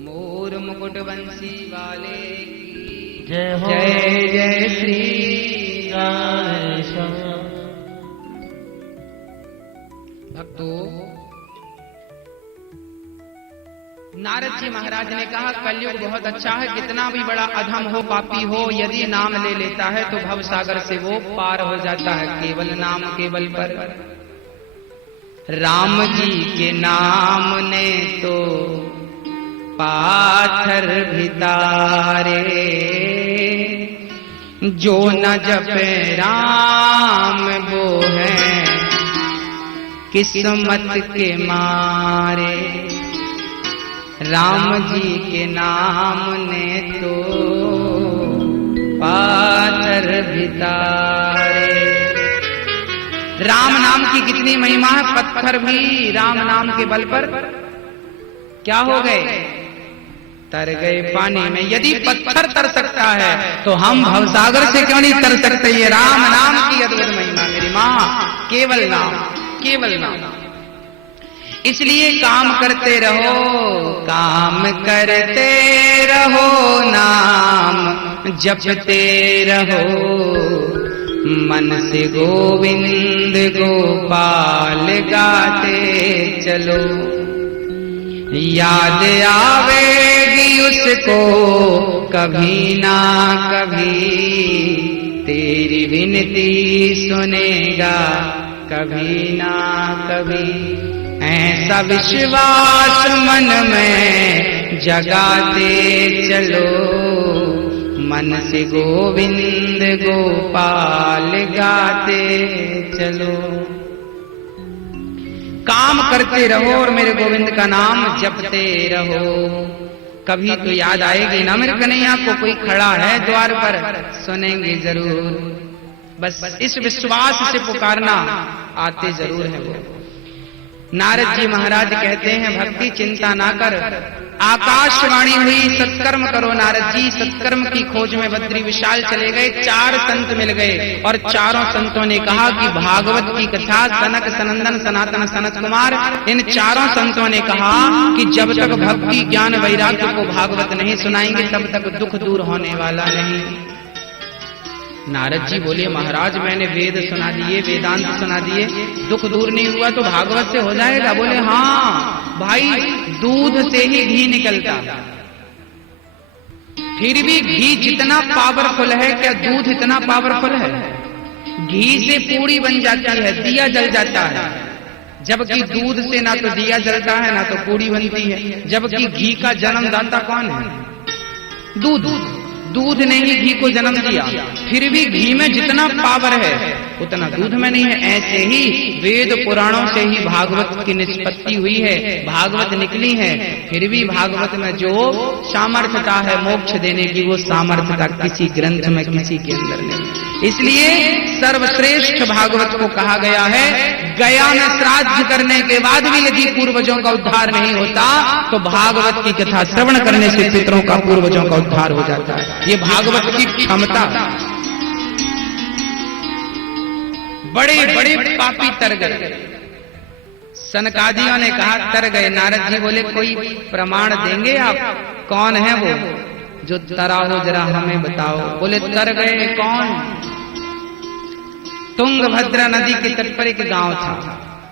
मोर मुकुट बंसी वाले की जय हो, जय जय श्री राम। भक्तों, नारद जी महाराज ने कहा कलयुग बहुत अच्छा है, कितना भी बड़ा अधम हो पापी हो यदि नाम ले लेता है तो भव सागर से वो पार हो जाता है केवल नाम के बल पर। राम जी के नाम ने तो पाथर भितारे, जो न जपे राम वो है किस्मत के मारे। राम जी के नाम ने तो पाथर भितारे। राम नाम की कितनी महिमा है, पत्थर भी राम नाम के बल पर क्या हो गए, तर गए पानी में। यदि पत्थर तर सकता है तो हम भवसागर से क्यों नहीं तर सकते। ये राम नाम की अद्भुत महिमा मेरी माँ, केवल नाम, केवल नाम। इसलिए काम करते रहो, काम करते रहो, नाम जपते रहो, मन से गोविंद गोपाल गाते चलो। याद आवेगी उसको कभी ना कभी, तेरी विनती सुनेगा कभी ना कभी। ऐसा विश्वास मन में जगाते चलो, मन से गोविंद गोपाल गाते चलो। काम करते रहो और मेरे गोविंद का नाम जपते रहो, कभी तो याद आएगी ना मेरे कन्हैया को कोई खड़ा है द्वार पर, सुनेंगे जरूर। बस इस विश्वास से पुकारना, आते जरूर है वो। नारद जी महाराज कहते हैं भक्ति चिंता ना कर, आकाशवाणी हुई सत्कर्म करो। नारद जी सत्कर्म की खोज में बद्री विशाल चले गए, 4 संत मिल गए और चारों संतों ने कहा कि भागवत की कथा सनक सनंदन सनातन सनत कुमार, इन चारों संतों ने कहा कि जब तक भक्ति ज्ञान वैराग्य को भागवत नहीं सुनाएंगे तब तक दुख दूर होने वाला नहीं। नारद जी बोले महाराज मैंने वेद सुना दिए, वेदांत सुना दिए, दुख दूर नहीं हुआ तो भागवत से हो जाएगा। बोले हाँ भाई, दूध से ही घी निकलता, फिर भी घी जितना पावरफुल है क्या दूध इतना पावरफुल है? घी से पूड़ी बन जाती है, दिया जल जाता है, जबकि दूध से ना तो दिया जलता है ना तो पूड़ी बनती है। जबकि घी का जन्मदाता कौन है? दूध। दूध ने ही घी को जन्म दिया, फिर भी घी में जितना पावर है उतना दूध में नहीं है। ऐसे ही वेद पुराणों से ही भागवत की निष्पत्ति हुई है, भागवत निकली है, फिर भी भागवत में जो सामर्थ्यता है मोक्ष देने की, वो सामर्थ्यता किसी ग्रंथ में किसी के अंदर नहीं। इसलिए सर्वश्रेष्ठ भागवत को कहा गया है, गया में श्राद्ध करने के बाद भी यदि पूर्वजों का उद्धार नहीं होता तो भागवत की कथा श्रवण करने से पितरों का पूर्वजों का उद्धार हो जाता है। ये भागवत की क्षमता। बड़े बड़े पापी तर गए, सनकादियों ने कहा तर गए। नारद जी बोले कोई प्रमाण देंगे आप, कौन है वो जो तरा हो, जरा हमें बताओ। बोले तर गए कौन? तुंगभद्रा नदी के तट पर एक गांव था,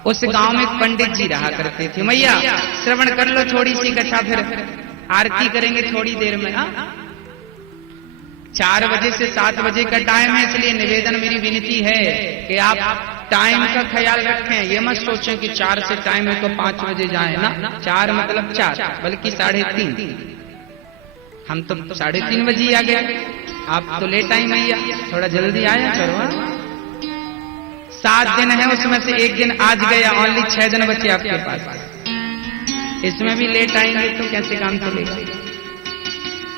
उस गांव में पंडित जी रहा करते थे। मैया श्रवण कर लो थोड़ी सी कथा, फिर आरती करेंगे थोड़ी देर में। 4 बजे से 7 बजे का टाइम है, इसलिए निवेदन मेरी विनती है कि आप टाइम का ख्याल रखें। ये मत सोचें कि 4 से टाइम है तो 5 बजे जाए ना, 4 मतलब 4 बल्कि 3:30। हम तो 3:30 बजे आ गए, आप तो लेट आई मैया, थोड़ा जल्दी आया करो। 7 दिन है, उसमें से 1 दिन आज गया, ओनली 6 दिन बचे आपके पास। इसमें भी लेट आएंगे तो कैसे काम चलेगा?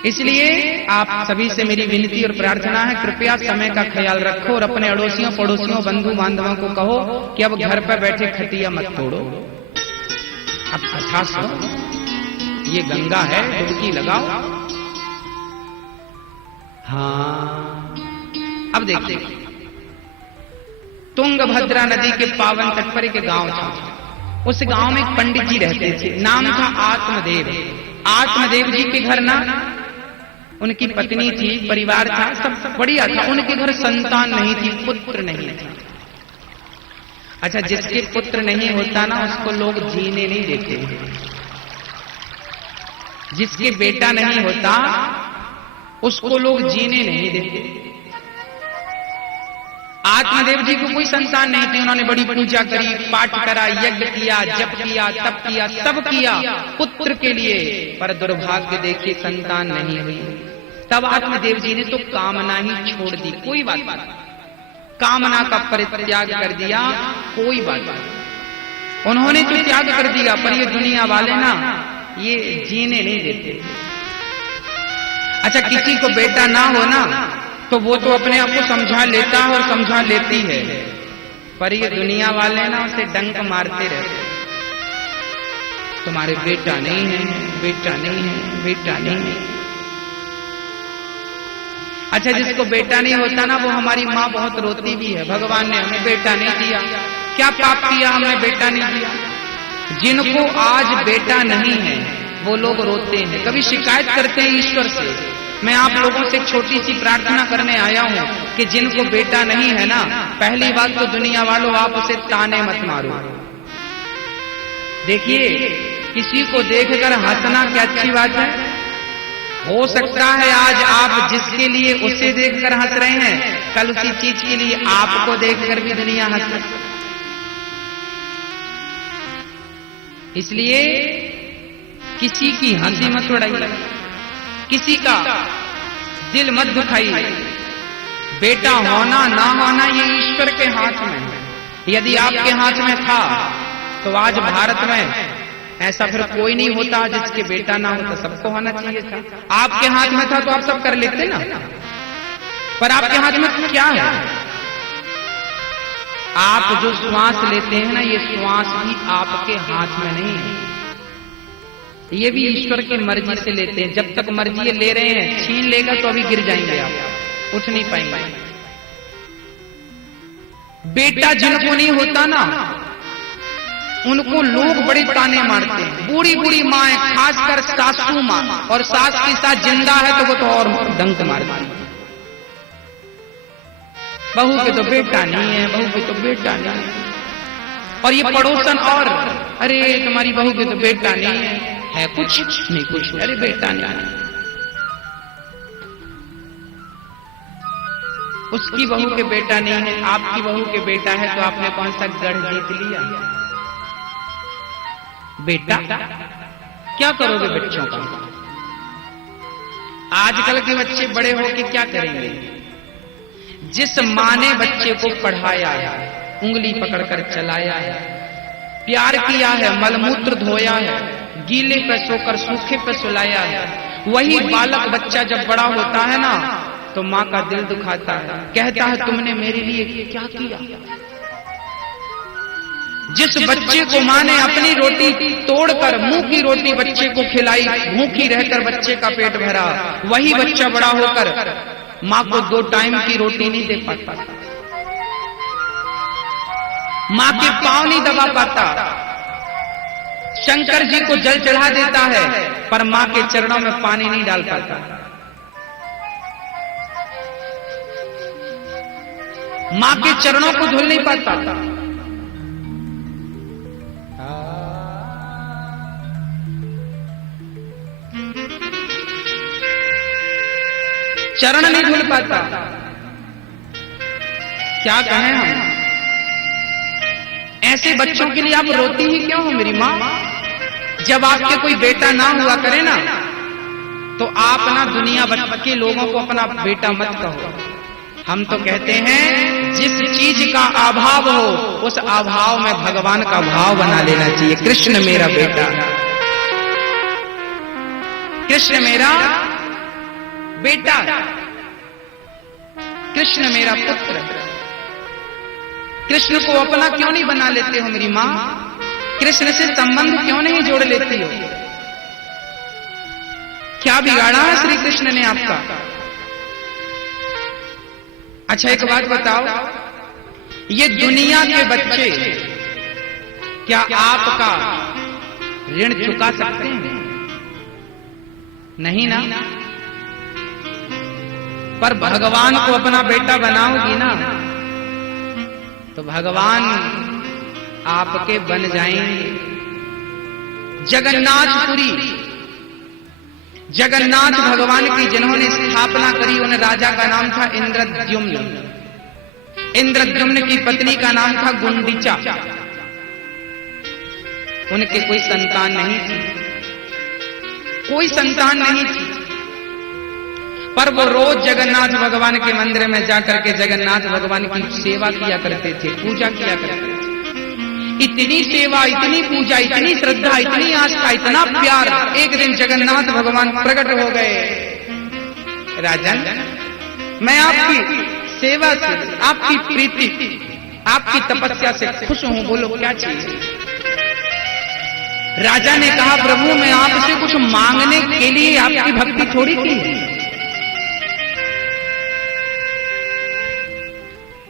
इसलिए आप सभी से मेरी विनती और प्रार्थना है, कृपया समय का ख्याल रखो और अपने अड़ोसियों पड़ोसियों बंधु बांधवों को कहो कि अब घर पर बैठे खटिया मत तोड़ो, अब कथा सुनो, ये गंगा है, डुबकी लगाओ। हाँ, अब देखिए, तुंगभद्रा नदी के पावन तट पर एक गांव था। उस गांव में एक पंडित जी रहते थे, नाम था आत्मदेव। आत्मदेव जी के घर ना उनकी पत्नी थी, परिवार था, सब बढ़िया था। उनके घर संतान नहीं थी, पुत्र नहीं था। अच्छा, जिसके पुत्र नहीं होता ना उसको लोग जीने नहीं देते। जिसके बेटा नहीं होता उसको लोग जीने नहीं देते। आत्मदेव जी को कोई संतान नहीं थी। उन्होंने बड़ी पूजा करी, पाठ करा, यज्ञ किया, जप किया, तप किया, सब किया पुत्र के लिए, पर दुर्भाग्य देखिए संतान नहीं हुई। तब आत्मदेव जी ने तो कामना ही छोड़ दी। कोई बात नहीं, कामना का परित्याग कर दिया, कोई बात नहीं। उन्होंने तो त्याग कर दिया, पर ये दुनिया वाले ना ये जीने नहीं देते। अच्छा, किसी को बेटा ना हो ना तो वो तो अपने आप को समझा लेता है और समझा लेती है, पर ये दुनिया वाले ना उसे डंक मारते रहते। तुम्हारे बेटा नहीं है, बेटा नहीं है, बेटा नहीं है। अच्छा, जिसको बेटा नहीं होता ना वो हमारी माँ बहुत रोती भी है, भगवान ने हमें बेटा नहीं दिया, क्या पाप किया हमने बेटा नहीं दिया। जिनको आज बेटा नहीं है वो लोग रोते हैं, कभी शिकायत करते हैं ईश्वर से। मैं आप लोगों से छोटी सी प्रार्थना करने आया हूं कि जिनको बेटा नहीं है ना, पहली बात तो दुनिया वालों आप उसे ताने मत मारो। देखिए, किसी को देखकर हंसना क्या अच्छी बात है। हो सकता है आज आप जिसके लिए उसे देखकर हंस रहे हैं, कल उसी चीज के लिए आपको देखकर भी दुनिया हंस रही। इसलिए किसी की हंसी मत उड़ाइए, किसी का दिल मत दुखाइए। बेटा होना ना होना ये ईश्वर के हाथ में है। यदि आपके हाथ में था तो आज भारत में ऐसा फिर कोई नहीं होता जिसके बेटा ना होता, सबको होना चाहिए था। आपके हाथ में था तो आप सब कर लेते ना, पर आपके हाथ में क्या है? आप जो श्वास लेते हैं ना, ये श्वास भी आपके हाथ में नहीं है, ये भी ईश्वर की मर्जी से लेते हैं। जब तक मर्जी ये ले रहे हैं, छीन लेगा तो अभी गिर जाएंगे, आप उठ नहीं पाएंगे। बेटा जिनको नहीं होता ना उनको लोग बड़े ताने मारते हैं। बूढ़ी बूढ़ी माँ, खासकर सासू माँ, और सास के साथ जिंदा है तो वो तो और डंक मारती है। बहू के तो बेटा नहीं है, बहू के तो बेटा नहीं है। और ये पड़ोसन और, अरे तुम्हारी बहू के तो बेटा नहीं है कुछ नहीं, कुछ अरे बेटा नहीं। उसकी बहू के बेटा नहीं है, आपकी बहू के बेटा है, तो आपने कौन सा गढ़ जीत लिया? बेटा क्या करोगे बच्चों का? आजकल के बच्चे बड़े होके क्या करेंगे? जिस माँ ने बच्चे को पढ़ाया है, उंगली पकड़कर चलाया है, प्यार किया है, मलमूत्र धोया है, गीले पे सोकर सूखे पे सुलाया है, वही बालक बच्चा जब बड़ा होता है ना तो माँ का दिल दुखाता है, कहता है तुमने मेरे लिए क्या किया। जिस बच्चे को माँ ने अपनी रोटी तोड़कर मुंह की रोटी बच्चे को खिलाई, भूखी रहकर बच्चे का पेट भरा, वही बच्चा बड़ा होकर माँ को 2 टाइम की रोटी नहीं दे पाता, माँ के पांव नहीं दबा पाता, शंकर जी को जल चढ़ा देता है पर माँ के चरणों में पानी नहीं डाल पाता। माँ के चरणों को धुल नहीं पाता। चरण नहीं धुल पाता। क्या कहें हम? ऐसे बच्चों के लिए आप रोती ही क्यों हो मेरी माँ? जब आपके कोई बेटा ना हुआ करे ना तो आप ना दुनिया भर के लोगों को अपना बेटा मत कहो। हम तो कहते हैं जिस चीज का अभाव हो उस अभाव में भगवान का भाव बना लेना चाहिए। कृष्ण मेरा बेटा, कृष्ण मेरा बेटा, कृष्ण मेरा पुत्र, कृष्ण को अपना क्यों नहीं बना लेते हो मेरी मां? कृष्ण से संबंध क्यों नहीं जोड़ लेती हो? क्या बिगाड़ा है श्री कृष्ण ने आपका? अच्छा एक बात बताओ, ये दुनिया के बच्चे क्या आपका ऋण चुका सकते हैं? नहीं ना। पर भगवान को अपना बेटा बनाओगी ना, तो भगवान आपके बन जाएंगे। जगन्नाथपुरी, जगन्नाथ भगवान की जिन्होंने स्थापना करी, उन राजा का नाम था इंद्रद्युम्न। इंद्रद्युम्न की पत्नी का नाम था गुंडिचा। उनके कोई संतान नहीं थी, कोई संतान नहीं थी, पर वो रोज जगन्नाथ भगवान के मंदिर में जाकर के जगन्नाथ भगवान की सेवा किया करते थे, पूजा किया करते थे। इतनी सेवा, इतनी पूजा, इतनी श्रद्धा, इतनी आस्था, इतना प्यार। एक दिन जगन्नाथ भगवान प्रकट हो गए। राजन, मैं आपकी सेवा से, आपकी प्रीति, आपकी तपस्या से खुश हूं, बोलो क्या चाहिए? राजा ने कहा, प्रभु मैं आपसे कुछ मांगने के लिए आपकी भक्ति थोड़ी की है।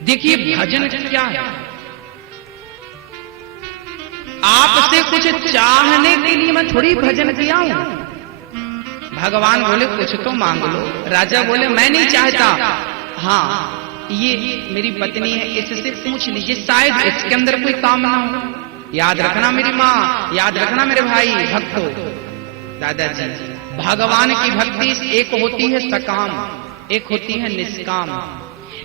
देखिए भजन क्या है, आपसे कुछ चाहने के लिए मैं थोड़ी भजन किया हूं। भगवान बोले कुछ तो मांग लो। राजा बोले मैं नहीं चाहता, हाँ ये मेरी पत्नी है, इससे पूछ लीजिए, शायद इसके अंदर कोई कामना हो। याद रखना मेरी माँ, याद रखना मेरे भाई भक्तों, दादाजी, भगवान की भक्ति एक होती है सकाम, एक होती है निष्काम।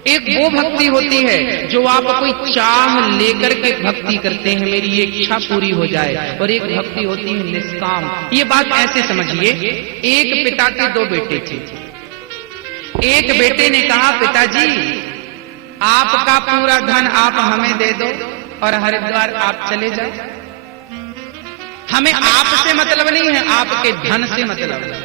एक वो भक्ति होती है जो आप कोई चाह लेकर के भक्ति करते हैं, मेरी ये इच्छा पूरी हो जाए, और एक भक्ति होती है निष्काम। ये बात ऐसे समझिए, एक पिता के दो बेटे थे। एक बेटे ने कहा, पिताजी आपका पूरा धन आप हमें दे दो और हरिद्वार आप चले जाओ, हमें आपसे मतलब नहीं है, आपके धन से मतलब है।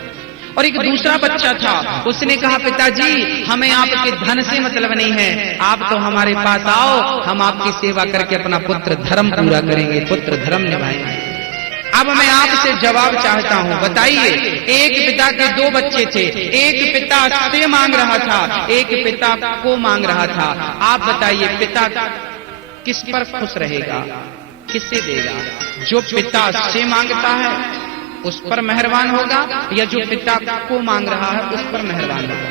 और एक दूसरा बच्चा था, उसने कहा, पिताजी हमें आपके धन से मतलब नहीं है, आप तो हमारे पास आओ, हम आपकी सेवा करके अपना पुत्र धर्म पूरा करेंगे, पुत्र धर्म निभाएंगे। अब मैं आपसे जवाब चाहता हूं, बताइए, एक पिता के दो बच्चे थे, एक पिता से मांग रहा था, एक पिता को मांग रहा था। आप बताइए पिता किस पर खुश रहेगा, किससे देगा? जो पिता से मांगता है उस पर मेहरबान होगा, या जो पिता को मांग रहा है उस पर मेहरबान होगा?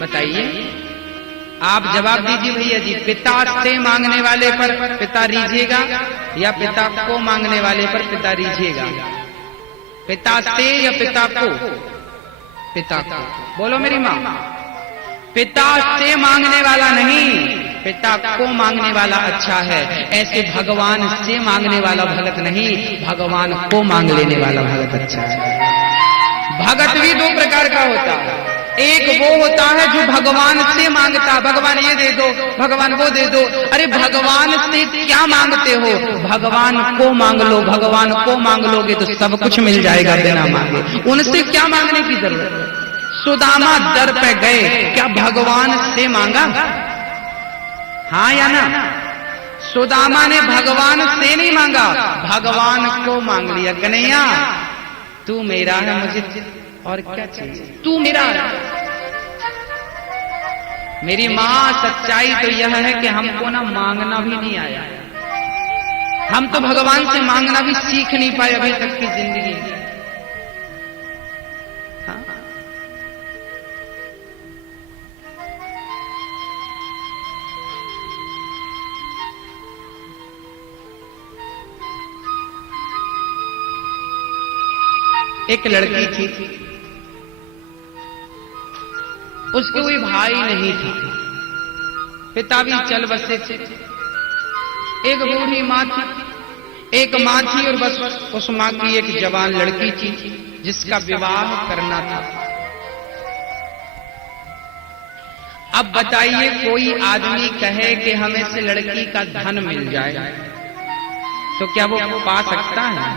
बताइए, आप जवाब दीजिए भैया जी। पिता से मांगने वाले पर पिता रीझेगा, या पिता को मांगने वाले पर पिता रीझेगा? पिता से या पिता को? पिता को। बोलो मेरी माँ, पिता से मांगने वाला नहीं, पिता को मांगने वाला अच्छा है। ऐसे भगवान से मांगने वाला भगत नहीं, भगवान को मांग लेने वाला भगत अच्छा है। भगत भी दो प्रकार का होता है, एक वो होता है जो भगवान से मांगता, भगवान ये दे दो, भगवान वो दे दो। अरे भगवान से क्या मांगते हो? भगवान को मांग लो, भगवान को मांग लोगे तो सब कुछ मिल जाएगा बिना मांगे। उनसे क्या मांगने की जरूरत है? सुदामा दर पे गए, क्या भगवान से मांगा? हाँ या ना? सुदामा ने भगवान से नहीं मांगा, भगवान को मांग लिया। कन्हैया तू मेरा है, मुझे और क्या चाहिए, तू मेरा है। मेरी माँ, सच्चाई तो यह है कि हमको ना मांगना भी नहीं आया, हम तो भगवान से मांगना भी सीख नहीं पाए अभी तक की जिंदगी में। हाँ? एक लड़की थी, उसके कोई भाई नहीं था, पिता भी चल बसे थे। एक बूढ़ी माँ थी, एक माँ थी, और बस उस माँ की एक जवान लड़की थी जिसका विवाह करना था। अब बताइए, कोई आदमी कहे कि हमें से लड़की का धन मिल जाए तो क्या वो पा सकता है?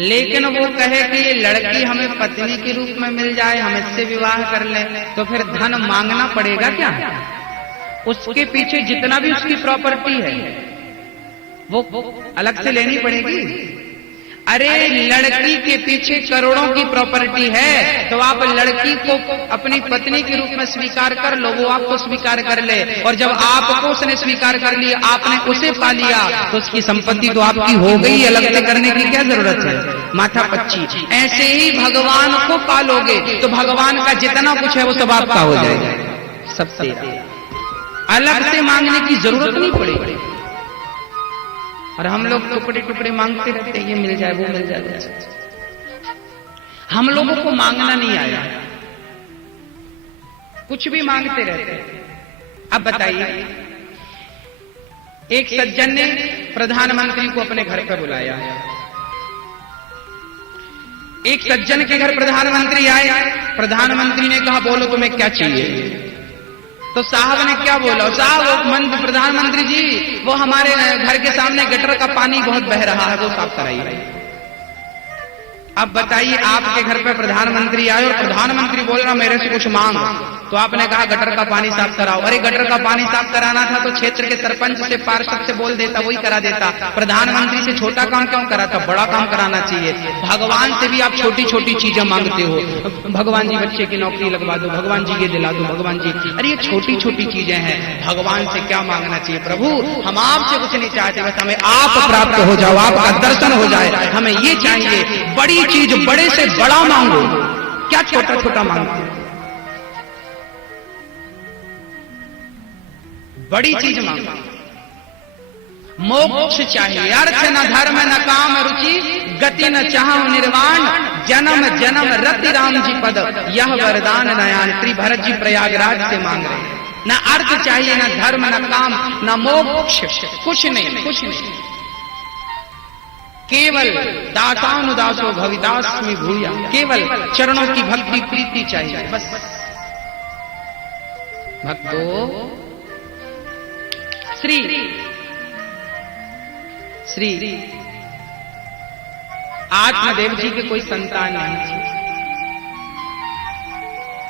लेकिन वो कहे कि ये लड़की हमें पत्नी के रूप में मिल जाए, हम इससे विवाह कर ले, तो फिर धन मांगना पड़ेगा क्या? उसके पीछे जितना भी उसकी प्रॉपर्टी है वो अलग से लेनी पड़ेगी। अरे लड़की के पीछे करोड़ों की प्रॉपर्टी है, तो आप लड़की को अपनी पत्नी के रूप में स्वीकार कर लो, वो आपको स्वीकार कर ले, और जब आपको उसने स्वीकार कर लिया, आपने उसे पा लिया, तो उसकी संपत्ति तो आपकी हो गई, अलग से करने की क्या जरूरत है? माथा पच्ची। ऐसे ही भगवान को पालोगे तो भगवान का जितना कुछ है वो सब आपका हो जाएगा, सब तेरा, अलग से मांगने की जरूरत नहीं पड़ेगी। और हम लोग टुकड़े टुकड़े मांगते रहते, ये मिल जाए वो मिल जाए। हम लोगों को मांगना नहीं आया, कुछ भी मांगते रहते। अब बताइए, एक सज्जन ने प्रधानमंत्री को अपने घर पर बुलाया। एक सज्जन के घर प्रधानमंत्री आए, प्रधानमंत्री ने कहा बोलो तुम्हें क्या चाहिए? तो साहब ने क्या बोला? साहब प्रधानमंत्री जी, वो हमारे घर के सामने गटर का पानी बहुत बह रहा है, वो साफ कराइए। अब बताइए, आपके घर पे प्रधानमंत्री आए और प्रधानमंत्री बोल रहा मेरे से कुछ मांग, तो आपने कहा गटर का पानी साफ कराओ। अरे गटर का पानी साफ कराना था तो क्षेत्र के सरपंच से, पार्षद से बोल देता, वही करा देता। प्रधानमंत्री से छोटा काम क्यों कराता? बड़ा काम कराना चाहिए। भगवान से भी आप छोटी छोटी चीजें मांगते हो, भगवान जी बच्चे की नौकरी लगवा दो, भगवान जी ये दिला दो, भगवान जी। अरे ये छोटी छोटी चीजें हैं, भगवान से क्या मांगना चाहिए? प्रभु हम आपसे कुछ नहीं चाहते, बस हमें आप प्राप्त हो जाओ, आपका दर्शन हो जाए, हमें ये चाहिए। बड़ी चीज बड़े से बड़ा मांगो, क्या छोटा छोटा मांगते? बड़ी चीज मांगो। मोक्ष चाहिए, अर्थ न धर्म न काम रुचि, गति न चाह निर्वाण, जन्म जन्म रति राम जी पद, यह वरदान नयान। श्री भरत जी प्रयागराज से मांग रहे हैं। न अर्थ चाहिए, न धर्म, न काम, न मोक्ष, कुछ नहीं, कुछ नहीं। केवल दासानुदासो भविदास्मि भूया, केवल चरणों की भक्ति प्रीति चाहिए, बस। भक्तो श्री श्री आत्मदेव जी के कोई संतान नहीं थी।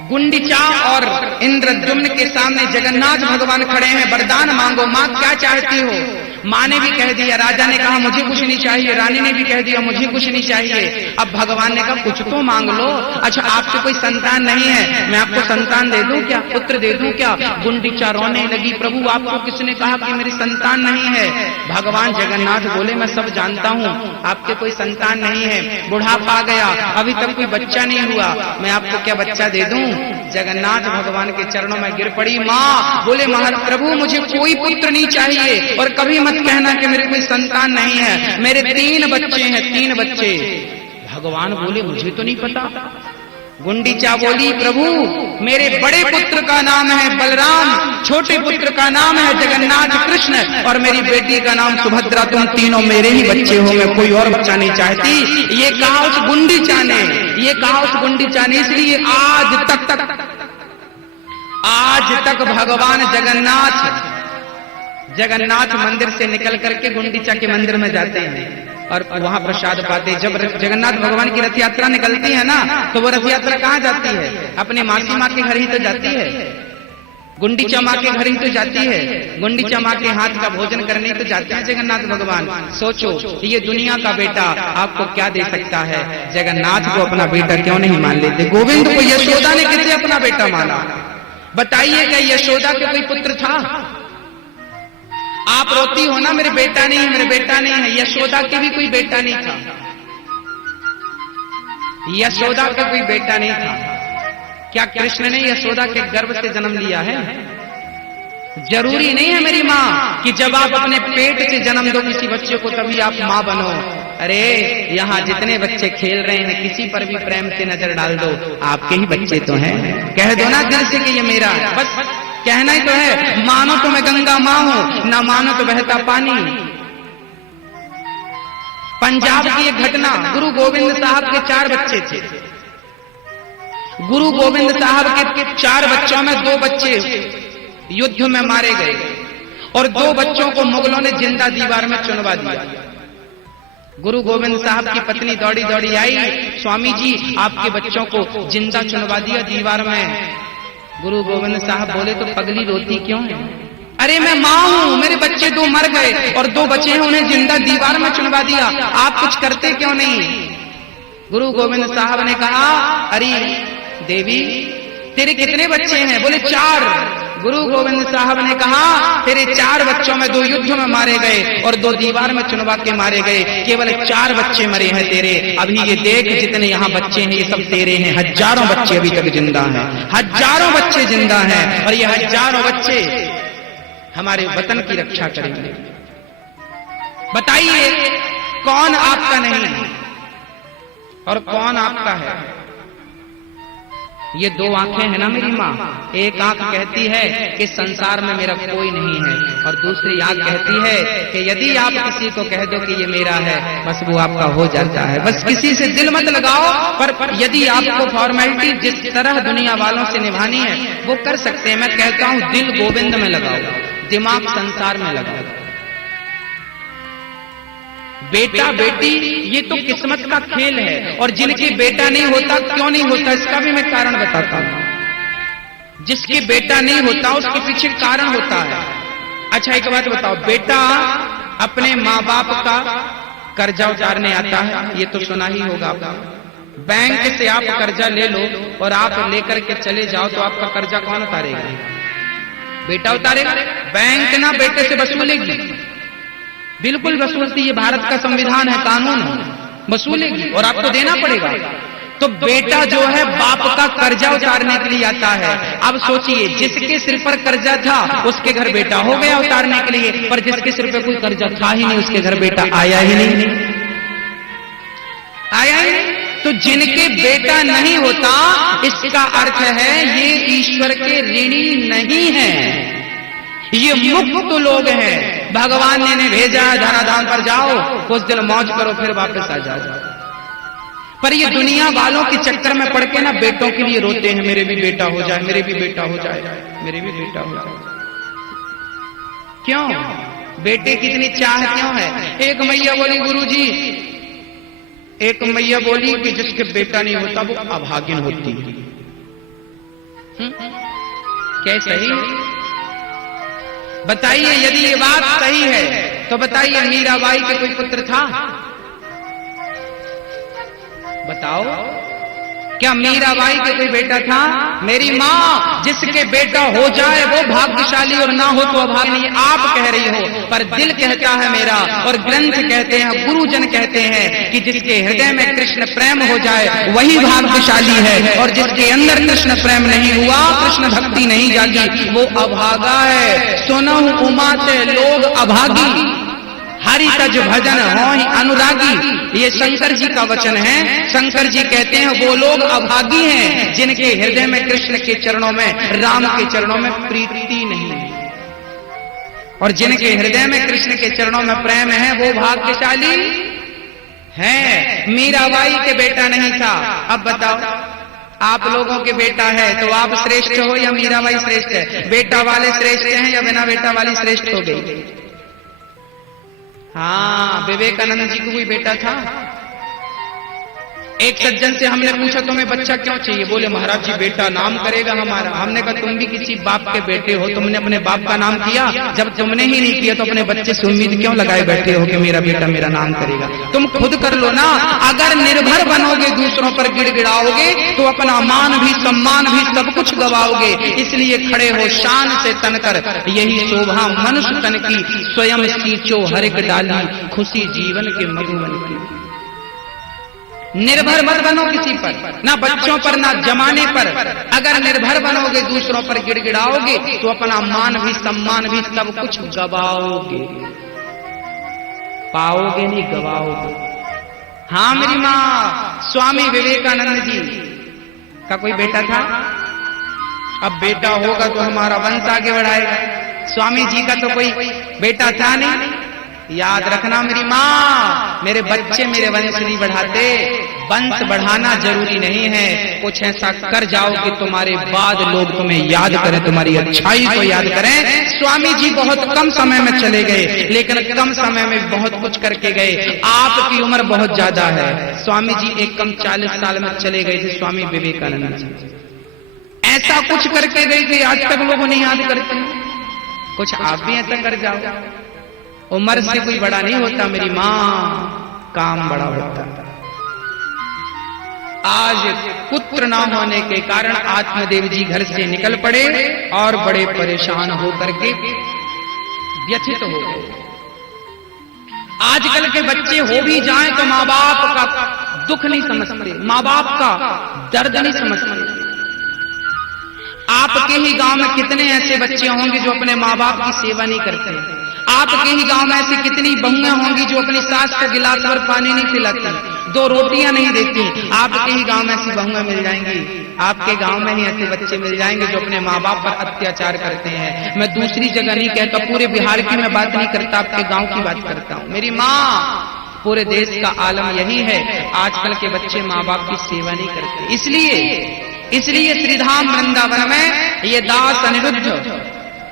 गुंडिचा और इंद्रद्युम्न के सामने जगन्नाथ भगवान खड़े हैं, वरदान मांगो, मां क्या चाहती हो? मां ने भी कह दिया, राजा ने कहा मुझे कुछ नहीं चाहिए, रानी ने भी कह दिया मुझे कुछ नहीं चाहिए। अब भगवान ने कहा कुछ तो मांग लो। अच्छा आपसे कोई संतान नहीं है, मैं आपको संतान दे दूं क्या? पुत्र दे दूं क्या? गुंडिचा रोने लगी, प्रभु आपको किसने कहा कि मेरी संतान नहीं है? भगवान जगन्नाथ बोले मैं सब जानता हूं, आपके कोई संतान नहीं है, बुढ़ापा आ गया, अभी तक कोई बच्चा नहीं हुआ, मैं आपको क्या बच्चा दे दूं? जगन्नाथ भगवान के चरणों में गिर पड़ी मां। बोले प्रभु मुझे कोई पुत्र नहीं चाहिए, और कभी मत कहना कि मेरे कोई संतान नहीं है, मेरे 3 बच्चे हैं, 3 बच्चे। भगवान बोले मुझे तो नहीं पता। गुंडिचा बोली प्रभु मेरे बड़े पुत्र का नाम है बलराम, छोटे पुत्र का नाम है जगन्नाथ कृष्ण, और मेरी बेटी का नाम सुभद्रा, तुम तीनों मेरे ही बच्चे हो, मैं कोई और बच्चा नहीं चाहती। ये कहा उस गुंडिचा ने, ये कहा उस गुंडिचा ने। इसलिए आज तक भगवान जगन्नाथ मंदिर से निकल करके गुंडिचा के मंदिर में जाते हैं और वहां प्रसाद पाते। जब जगन्नाथ भगवान की रथ यात्रा निकलती है ना, तो वो रथ यात्रा कहाँ जाती है? अपने मासी माँ के घर ही तो जाती है, गुंडिचा माँ के घर ही तो जाती है, गुंडिचा माँ के हाथ का भोजन करने तो जाते हैं जगन्नाथ भगवान। सोचो ये दुनिया का बेटा आपको क्या दे सकता है, जगन्नाथ को अपना बेटा क्यों नहीं मान लेते? गोविंद को यशोदा ने किसे अपना बेटा माना? बताइए क्या यशोदा के कोई पुत्र था? आप रोती हो ना मेरे बेटा नहीं है, मेरे बेटा नहीं है। यशोदा के भी कोई बेटा नहीं था, यशोदा का कोई बेटा नहीं था। क्या कृष्ण ने यशोदा के गर्भ से जन्म लिया है? जरूरी नहीं है मेरी माँ कि जब आप अपने पेट से जन्म दो किसी बच्चे को तभी आप माँ बनो। अरे यहाँ जितने बच्चे खेल रहे हैं किसी पर भी प्रेम से नजर डाल दो, आपके ही बच्चे तो हैं। कह दो ना दिल से कि ये मेरा, बस कहना ही तो है। मानो तो मैं गंगा माँ हूं, ना मानो तो बहता पानी। पंजाब की एक घटना, गुरु गोविंद साहब के 4 बच्चे थे। गुरु गोविंद साहब के 4 बच्चों में 2 बच्चे युद्ध में मारे गए और 2 बच्चों को मुगलों ने जिंदा दीवार में चुनवा दिया। गुरु गोविंद साहब की पत्नी दौड़ी दौड़ी आई, स्वामी जी आपके बच्चों को जिंदा चुनवा दिया दीवार में। गुरु गोविंद साहब बोले तो पगली रोती क्यों है? अरे मैं माँ हूँ, मेरे बच्चे 2 मर गए और 2 बचे हैं, उन्हें जिंदा दीवार में चुनवा दिया, आप कुछ करते क्यों नहीं? गुरु गोविंद साहब ने कहा, अरे देवी तेरे कितने बच्चे हैं? बोले 4। गुरु गोविंद साहब ने कहा, तेरे 4 बच्चों में 2 युद्ध में मारे गए और 2 दीवार में चुनवा के मारे गए, केवल 4 बच्चे मरे हैं तेरे। अभी ये देख जितने यहाँ बच्चे हैं ये सब तेरे हैं, हजारों बच्चे अभी तक जिंदा हैं, हजारों बच्चे जिंदा हैं और ये हजारों बच्चे हमारे वतन की रक्षा करेंगे। बताइए कौन आपका नहीं और कौन आपका है? ये 2 आंखें हैं ना मेरी माँ, एक आंख कहती है कि संसार में मेरा कोई नहीं है और दूसरी आंख कहती है कि यदि आप किसी को कह दो कि ये मेरा है बस वो आपका हो जाता है। बस किसी से दिल मत लगाओ, पर यदि आपको फॉर्मेलिटी जिस तरह दुनिया वालों से निभानी है वो कर सकते हैं। मैं कहता हूं दिल गोविंद में लगाओ, दिमाग संसार में लगाओ। बेटा बेटी ये तो किस्मत का खेल है और जिनके बेटा नहीं होता क्यों नहीं होता इसका भी मैं कारण बताता हूं। जिसके बेटा नहीं होता उसके पीछे कारण होता है। अच्छा एक बात बताओ, बेटा अपने माँ बाप का कर्जा उतारने आता है, ये तो सुना ही होगा आपका। बैंक से आप कर्जा ले लो और आप लेकर के चले जाओ तो आपका कर्जा कौन उतारेगा? बेटा उतारेगा। बैंक ना बेटे से वसूलेगी, बिल्कुल वसूलती, ये भारत का संविधान है, कानून है, वसूलेगी और आपको देना पड़ेगा। तो बेटा जो है बाप का कर्जा उतारने के लिए आता है। अब सोचिए जिसके सिर पर कर्जा था उसके घर बेटा हो गया उतारने के लिए, पर जिसके सिर पर कोई कर्जा था ही नहीं उसके घर बेटा आया ही नहीं, आया ही नहीं। तो जिनके बेटा नहीं होता इसका अर्थ है ये ईश्वर के ऋणी नहीं है, ये मुक्त लोग हैं। भगवान ने इन्हें भेजा धराधाम पर जाओ, कुछ दिन मौज करो फिर वापस आ जाओ। पर ये दुनिया वालों के चक्कर में पड़ के ना बेटों के लिए रोते हैं, मेरे भी बेटा हो जाए, मेरे भी बेटा हो जाए, मेरे भी बेटा हो जाए। क्यों? बेटे की इतनी चाह क्यों है? एक मैया बोली गुरुजी, एक मैया बोली कि जिसके बेटा नहीं होता वो अभागिन होती है। क्या सही? बताइए यदि ये बात सही है तो बताइए मीराबाई के कोई पुत्र था? बताओ, क्या मीराबाई के कोई बेटा था? मेरी माँ, जिसके बेटा हो जाए वो भाग्यशाली और ना हो तो अभागी। नहीं आप कह रही हो, पर दिल कहता है मेरा और ग्रंथ कहते हैं, गुरुजन कहते हैं कि जिसके हृदय में कृष्ण प्रेम हो जाए वही भाग्यशाली है और जिसके अंदर कृष्ण प्रेम नहीं हुआ, कृष्ण भक्ति नहीं जागी, वो अभागा है। सुनहु उमा ते लोग अभागी, हरि तज भजन होहि अनुरागी। ये शंकर जी का वचन है। शंकर जी कहते हैं वो लोग अभागी हैं जिनके हृदय में कृष्ण के चरणों में, राम के चरणों में प्रीति नहीं है और जिनके हृदय में कृष्ण के चरणों में प्रेम है वो भाग्यशाली है। मीराबाई के बेटा नहीं था। अब बताओ आप लोगों के बेटा है तो आप श्रेष्ठ हो या मीराबाई श्रेष्ठ है? बेटा वाले श्रेष्ठ हैं या बिना बेटा वाली श्रेष्ठ हो गई? हाँ, विवेकानंद जी को कोई बेटा था? एक सज्जन से हमने पूछा तुम्हें बच्चा क्यों चाहिए? बोले महाराज जी बेटा नाम करेगा हमारा। हमने कहा तुम भी किसी बाप के बेटे हो, तुमने अपने बाप का नाम किया? जब तुमने ही नहीं किया तो अपने बच्चे से उम्मीद क्यों लगाए बैठे हो कि मेरा बेटा मेरा नाम करेगा? तुम खुद कर लो ना। अगर निर्भर बनोगे, दूसरों पर गिड़गिड़ाओगे तो अपना मान भी सम्मान भी सब कुछ गवाओगे। इसलिए खड़े हो शान से तनकर, यही शोभा मनुष्य तन की, स्वयं सींचो हर एक डाली, खुशी जीवन के मधुबन की। निर्भर मत बनो किसी पर, ना बच्चों पर ना जमाने पर। अगर निर्भर बनोगे, दूसरों पर गिड़गिड़ाओगे तो अपना मान भी सम्मान भी सब कुछ गवाओगे। पाओगे नहीं, गवाओगे। हाँ मेरी माँ, स्वामी विवेकानंद जी का कोई बेटा था? अब बेटा होगा तो हमारा वंश आगे बढ़ाएगा। स्वामी जी का तो कोई बेटा था नहीं, याद रखना मेरी माँ, मेरे बच्चे मेरे वंश नहीं बढ़ाते। वंश बढ़ाना जरूरी नहीं है, कुछ ऐसा कर जाओ कि तुम्हारे बाद लोग तुम्हें याद करें, तुम्हारी अच्छाई को याद करें। स्वामी जी बहुत कम समय में चले गए, लेकिन कम समय में बहुत कुछ करके गए। आपकी उम्र बहुत ज्यादा है, स्वामी जी एक कम 40 साल में चले गए थे। स्वामी विवेकानंद जी ऐसा कुछ करके गए कि आज तक लोग नहीं याद करते। कुछ आप भी ऐसा कर जाओ। उम्र से कोई बड़ा नहीं होता मेरी माँ, काम बड़ा होता। आज पुत्र ना होने के कारण आत्मदेव जी घर से निकल पड़े और बड़े परेशान होकर के व्यथित हो गए। आजकल के बच्चे हो भी जाएं तो माँ बाप का दुख नहीं समझते, माँ बाप का दर्द नहीं समझते। आपके ही गांव में कितने ऐसे बच्चे होंगे जो अपने माँ बाप की सेवा नहीं करते। आपके ही गांव में ऐसी कितनी बहुएं होंगी जो अपनी सास को गिलास भर पानी नहीं पिलाती, 2 रोटियां नहीं देती। आपके ही गांव में ऐसी बहुएं मिल जाएंगी, आपके गांव में ही ऐसे बच्चे मिल जाएंगे जो अपने माँ बाप पर अत्याचार करते हैं। मैं दूसरी जगह नहीं कहता, पूरे बिहार की मैं बात नहीं करता, आपके गांव की बात करता हूँ। मेरी माँ, पूरे देश का आलम यही है, आजकल के बच्चे माँ बाप की सेवा नहीं करते। इसलिए श्रीधाम वृंदावन में ये दास अनिरुद्ध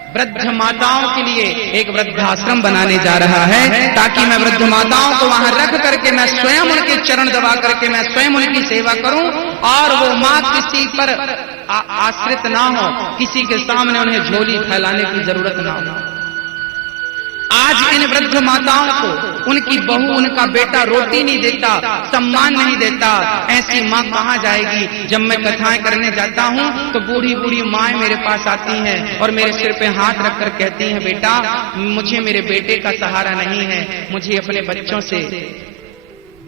वृद्ध माताओं के लिए एक वृद्धाश्रम बनाने जा रहा है, ताकि मैं वृद्ध माताओं को वहां रख करके मैं स्वयं उनके चरण दबा करके मैं स्वयं उनकी सेवा करूं, और वो माँ किसी पर आश्रित ना हो, किसी के सामने उन्हें झोली फैलाने की जरूरत ना हो। आज इन वृद्ध माताओं को उनकी बहू, उनका बेटा रोटी नहीं देता, सम्मान नहीं देता, ऐसी माँ कहाँ जाएगी। जब मैं कथाएं करने जाता हूँ तो बूढ़ी बूढ़ी माएं मेरे पास आती हैं और मेरे सिर पे हाथ रखकर कहती हैं, बेटा मुझे मेरे बेटे का सहारा नहीं है, मुझे अपने बच्चों से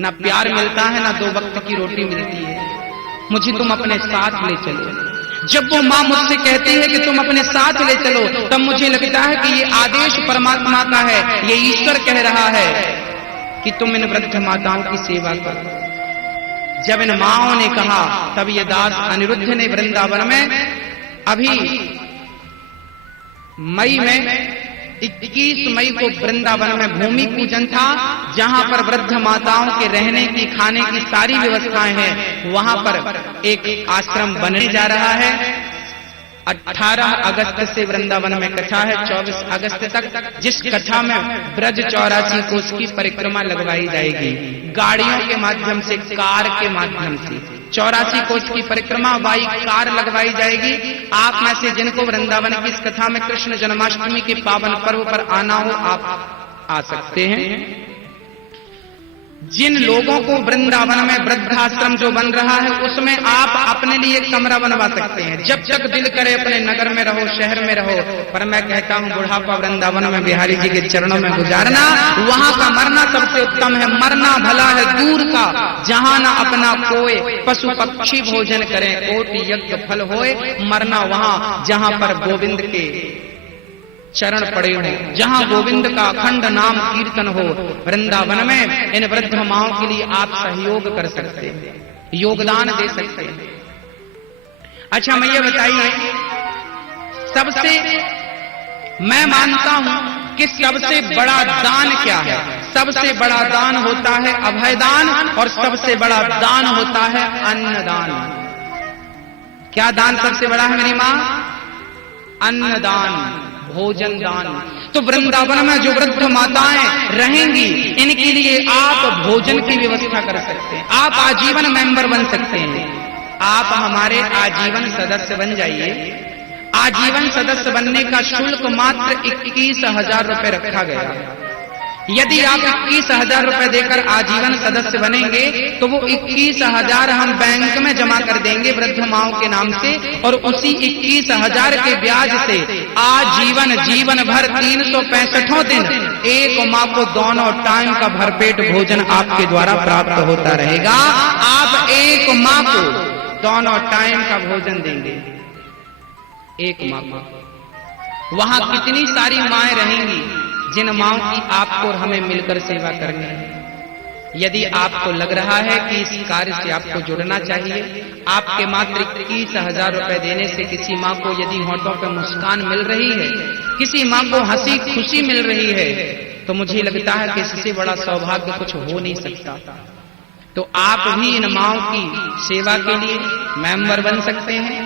ना प्यार मिलता है ना 2 वक्त की रोटी मिलती है, मुझे तुम अपने साथ ले चलो। जब वो माँ मुझसे कहती है कि तुम अपने साथ ले चलो, तब मुझे लगता है कि ये आदेश परमात्मा का है, ये ईश्वर कह रहा है कि तुम इन वृद्ध माताओं की सेवा करो। जब इन माओं ने कहा, तब ये दास अनिरुद्ध ने वृंदावन में अभी मई में 21 मई को वृंदावन में भूमि पूजन था, जहां पर वृद्ध माताओं के रहने की, खाने की सारी व्यवस्थाएं हैं। वहां पर एक आश्रम बनने जा रहा है। 18 अगस्त से वृंदावन में कथा है, 24 अगस्त तक, जिस कथा में ब्रज 84 कोस की परिक्रमा लगवाई जाएगी, गाड़ियों के माध्यम से, कार के माध्यम से 84 कोस की परिक्रमा बाई कार लगवाई जाएगी। आप में से जिनको वृंदावन की इस कथा में कृष्ण जन्माष्टमी के पावन पर्व पर आना हो, आप आ सकते हैं। जिन लोगों को वृंदावन में वृद्धाश्रम जो बन रहा है उसमें आप अपने लिए एक कमरा बनवा सकते हैं। जब तक दिल करे अपने नगर में रहो, शहर में रहो, पर मैं कहता हूँ बुढ़ापा वृंदावन में बिहारी जी के चरणों में गुजारना, वहाँ का मरना सबसे उत्तम है। मरना भला है दूर का, जहाँ ना अपना कोई पशु पक्षी भोजन करें, कोटि यज्ञ फल होए। मरना वहाँ जहाँ पर गोविंद के चरण पड़े हो, जहां गोविंद का अखंड नाम कीर्तन हो। वृंदावन में इन वृद्ध माओं के लिए आप सहयोग कर सकते हैं, योगदान दे सकते हैं। अच्छा मैं ये बताइए, सबसे मैं मानता हूं कि सबसे बड़ा दान क्या है? सबसे बड़ा दान होता है अभयदान, और सबसे बड़ा दान होता है अन्नदान। क्या दान सबसे बड़ा है मेरी माँ? अन्नदान, भोजन दान। तो वृंदावन में जो वृद्ध माताएं रहेंगी, इनके लिए आप भोजन की व्यवस्था कर सकते हैं। आप आजीवन मेंबर बन सकते हैं। आप हमारे आजीवन सदस्य बन जाइए। आजीवन सदस्य बनने का शुल्क मात्र 21,000 रुपए रखा गया। यदि आप 21,000 रुपए देकर आजीवन सदस्य बनेंगे तो वो 21,000 हम बैंक में जमा कर देंगे वृद्ध माओं के नाम से, और उसी 21,000 के ब्याज से आजीवन, जीवन भर 365 दिन एक माँ को दोनों टाइम का भरपेट भोजन आपके द्वारा प्राप्त होता रहेगा। आप एक माँ को दोनों टाइम का भोजन देंगे, एक माँ को। वहां कितनी सारी माएं रहेंगी जिन माओं की आपको और हमें मिलकर सेवा करनी है। यदि आपको लग रहा है कि इस कार्य से आपको जुड़ना चाहिए, आपके मात्र 21,000 रुपए देने से किसी माँ को यदि होंठों पर मुस्कान मिल रही है, किसी माँ को हंसी खुशी मिल रही है, तो मुझे लगता है कि इससे बड़ा सौभाग्य कुछ हो नहीं सकता। तो आप भी इन माँओं की सेवा के लिए मेंबर बन सकते हैं।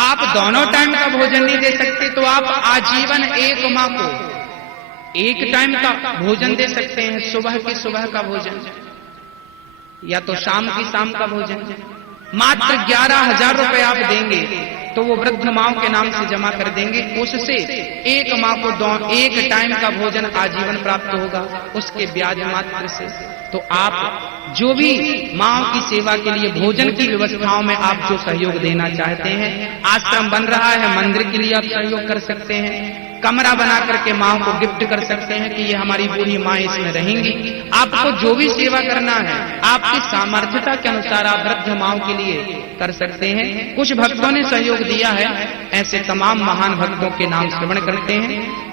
आप दोनों टाइम का भोजन नहीं दे सकते तो आप आजीवन एक माँ को एक टाइम का भोजन दे सकते हैं, सुबह की सुबह का भोजन या तो शाम की शाम का भोजन। मात्र 11,000 रुपए आप देंगे तो वो वृद्ध माँओं के नाम से जमा कर देंगे, उससे एक माँ को एक टाइम का भोजन आजीवन प्राप्त होगा उसके ब्याज मात्र से। तो आप जो भी माँओं की सेवा के लिए भोजन की व्यवस्थाओं में आप जो सहयोग देना चाहते हैं, आश्रम बन रहा है, मंदिर के लिए आप सहयोग कर सकते हैं, कमरा बना करके माँ को गिफ्ट कर सकते हैं कि ये हमारी बूढ़ी माँ इसमें रहेंगी। आपको जो भी सेवा करना है आपकी सामर्थ्यता के अनुसार आप वृद्ध माँ के लिए कर सकते हैं। कुछ भक्तों ने सहयोग दिया है, ऐसे तमाम महान भक्तों के नाम श्रवण करते हैं।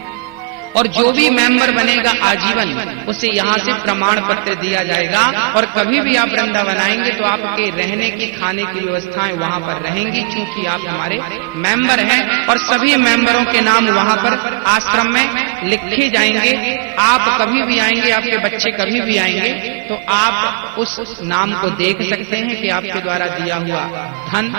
और जो भी मेंबर बनेगा आजीवन उसे यहाँ से प्रमाण पत्र दिया जाएगा और कभी भी आप वृंदावन आएंगे तो आपके रहने की खाने की व्यवस्थाएं वहाँ पर रहेंगी, क्योंकि आप हमारे मेंबर हैं। और सभी मेंबरों के नाम वहाँ पर आश्रम में लिखे जाएंगे। आप कभी भी आएंगे, आपके बच्चे कभी भी आएंगे तो आप उस नाम को देख सकते हैं कि आपके द्वारा दिया हुआ धन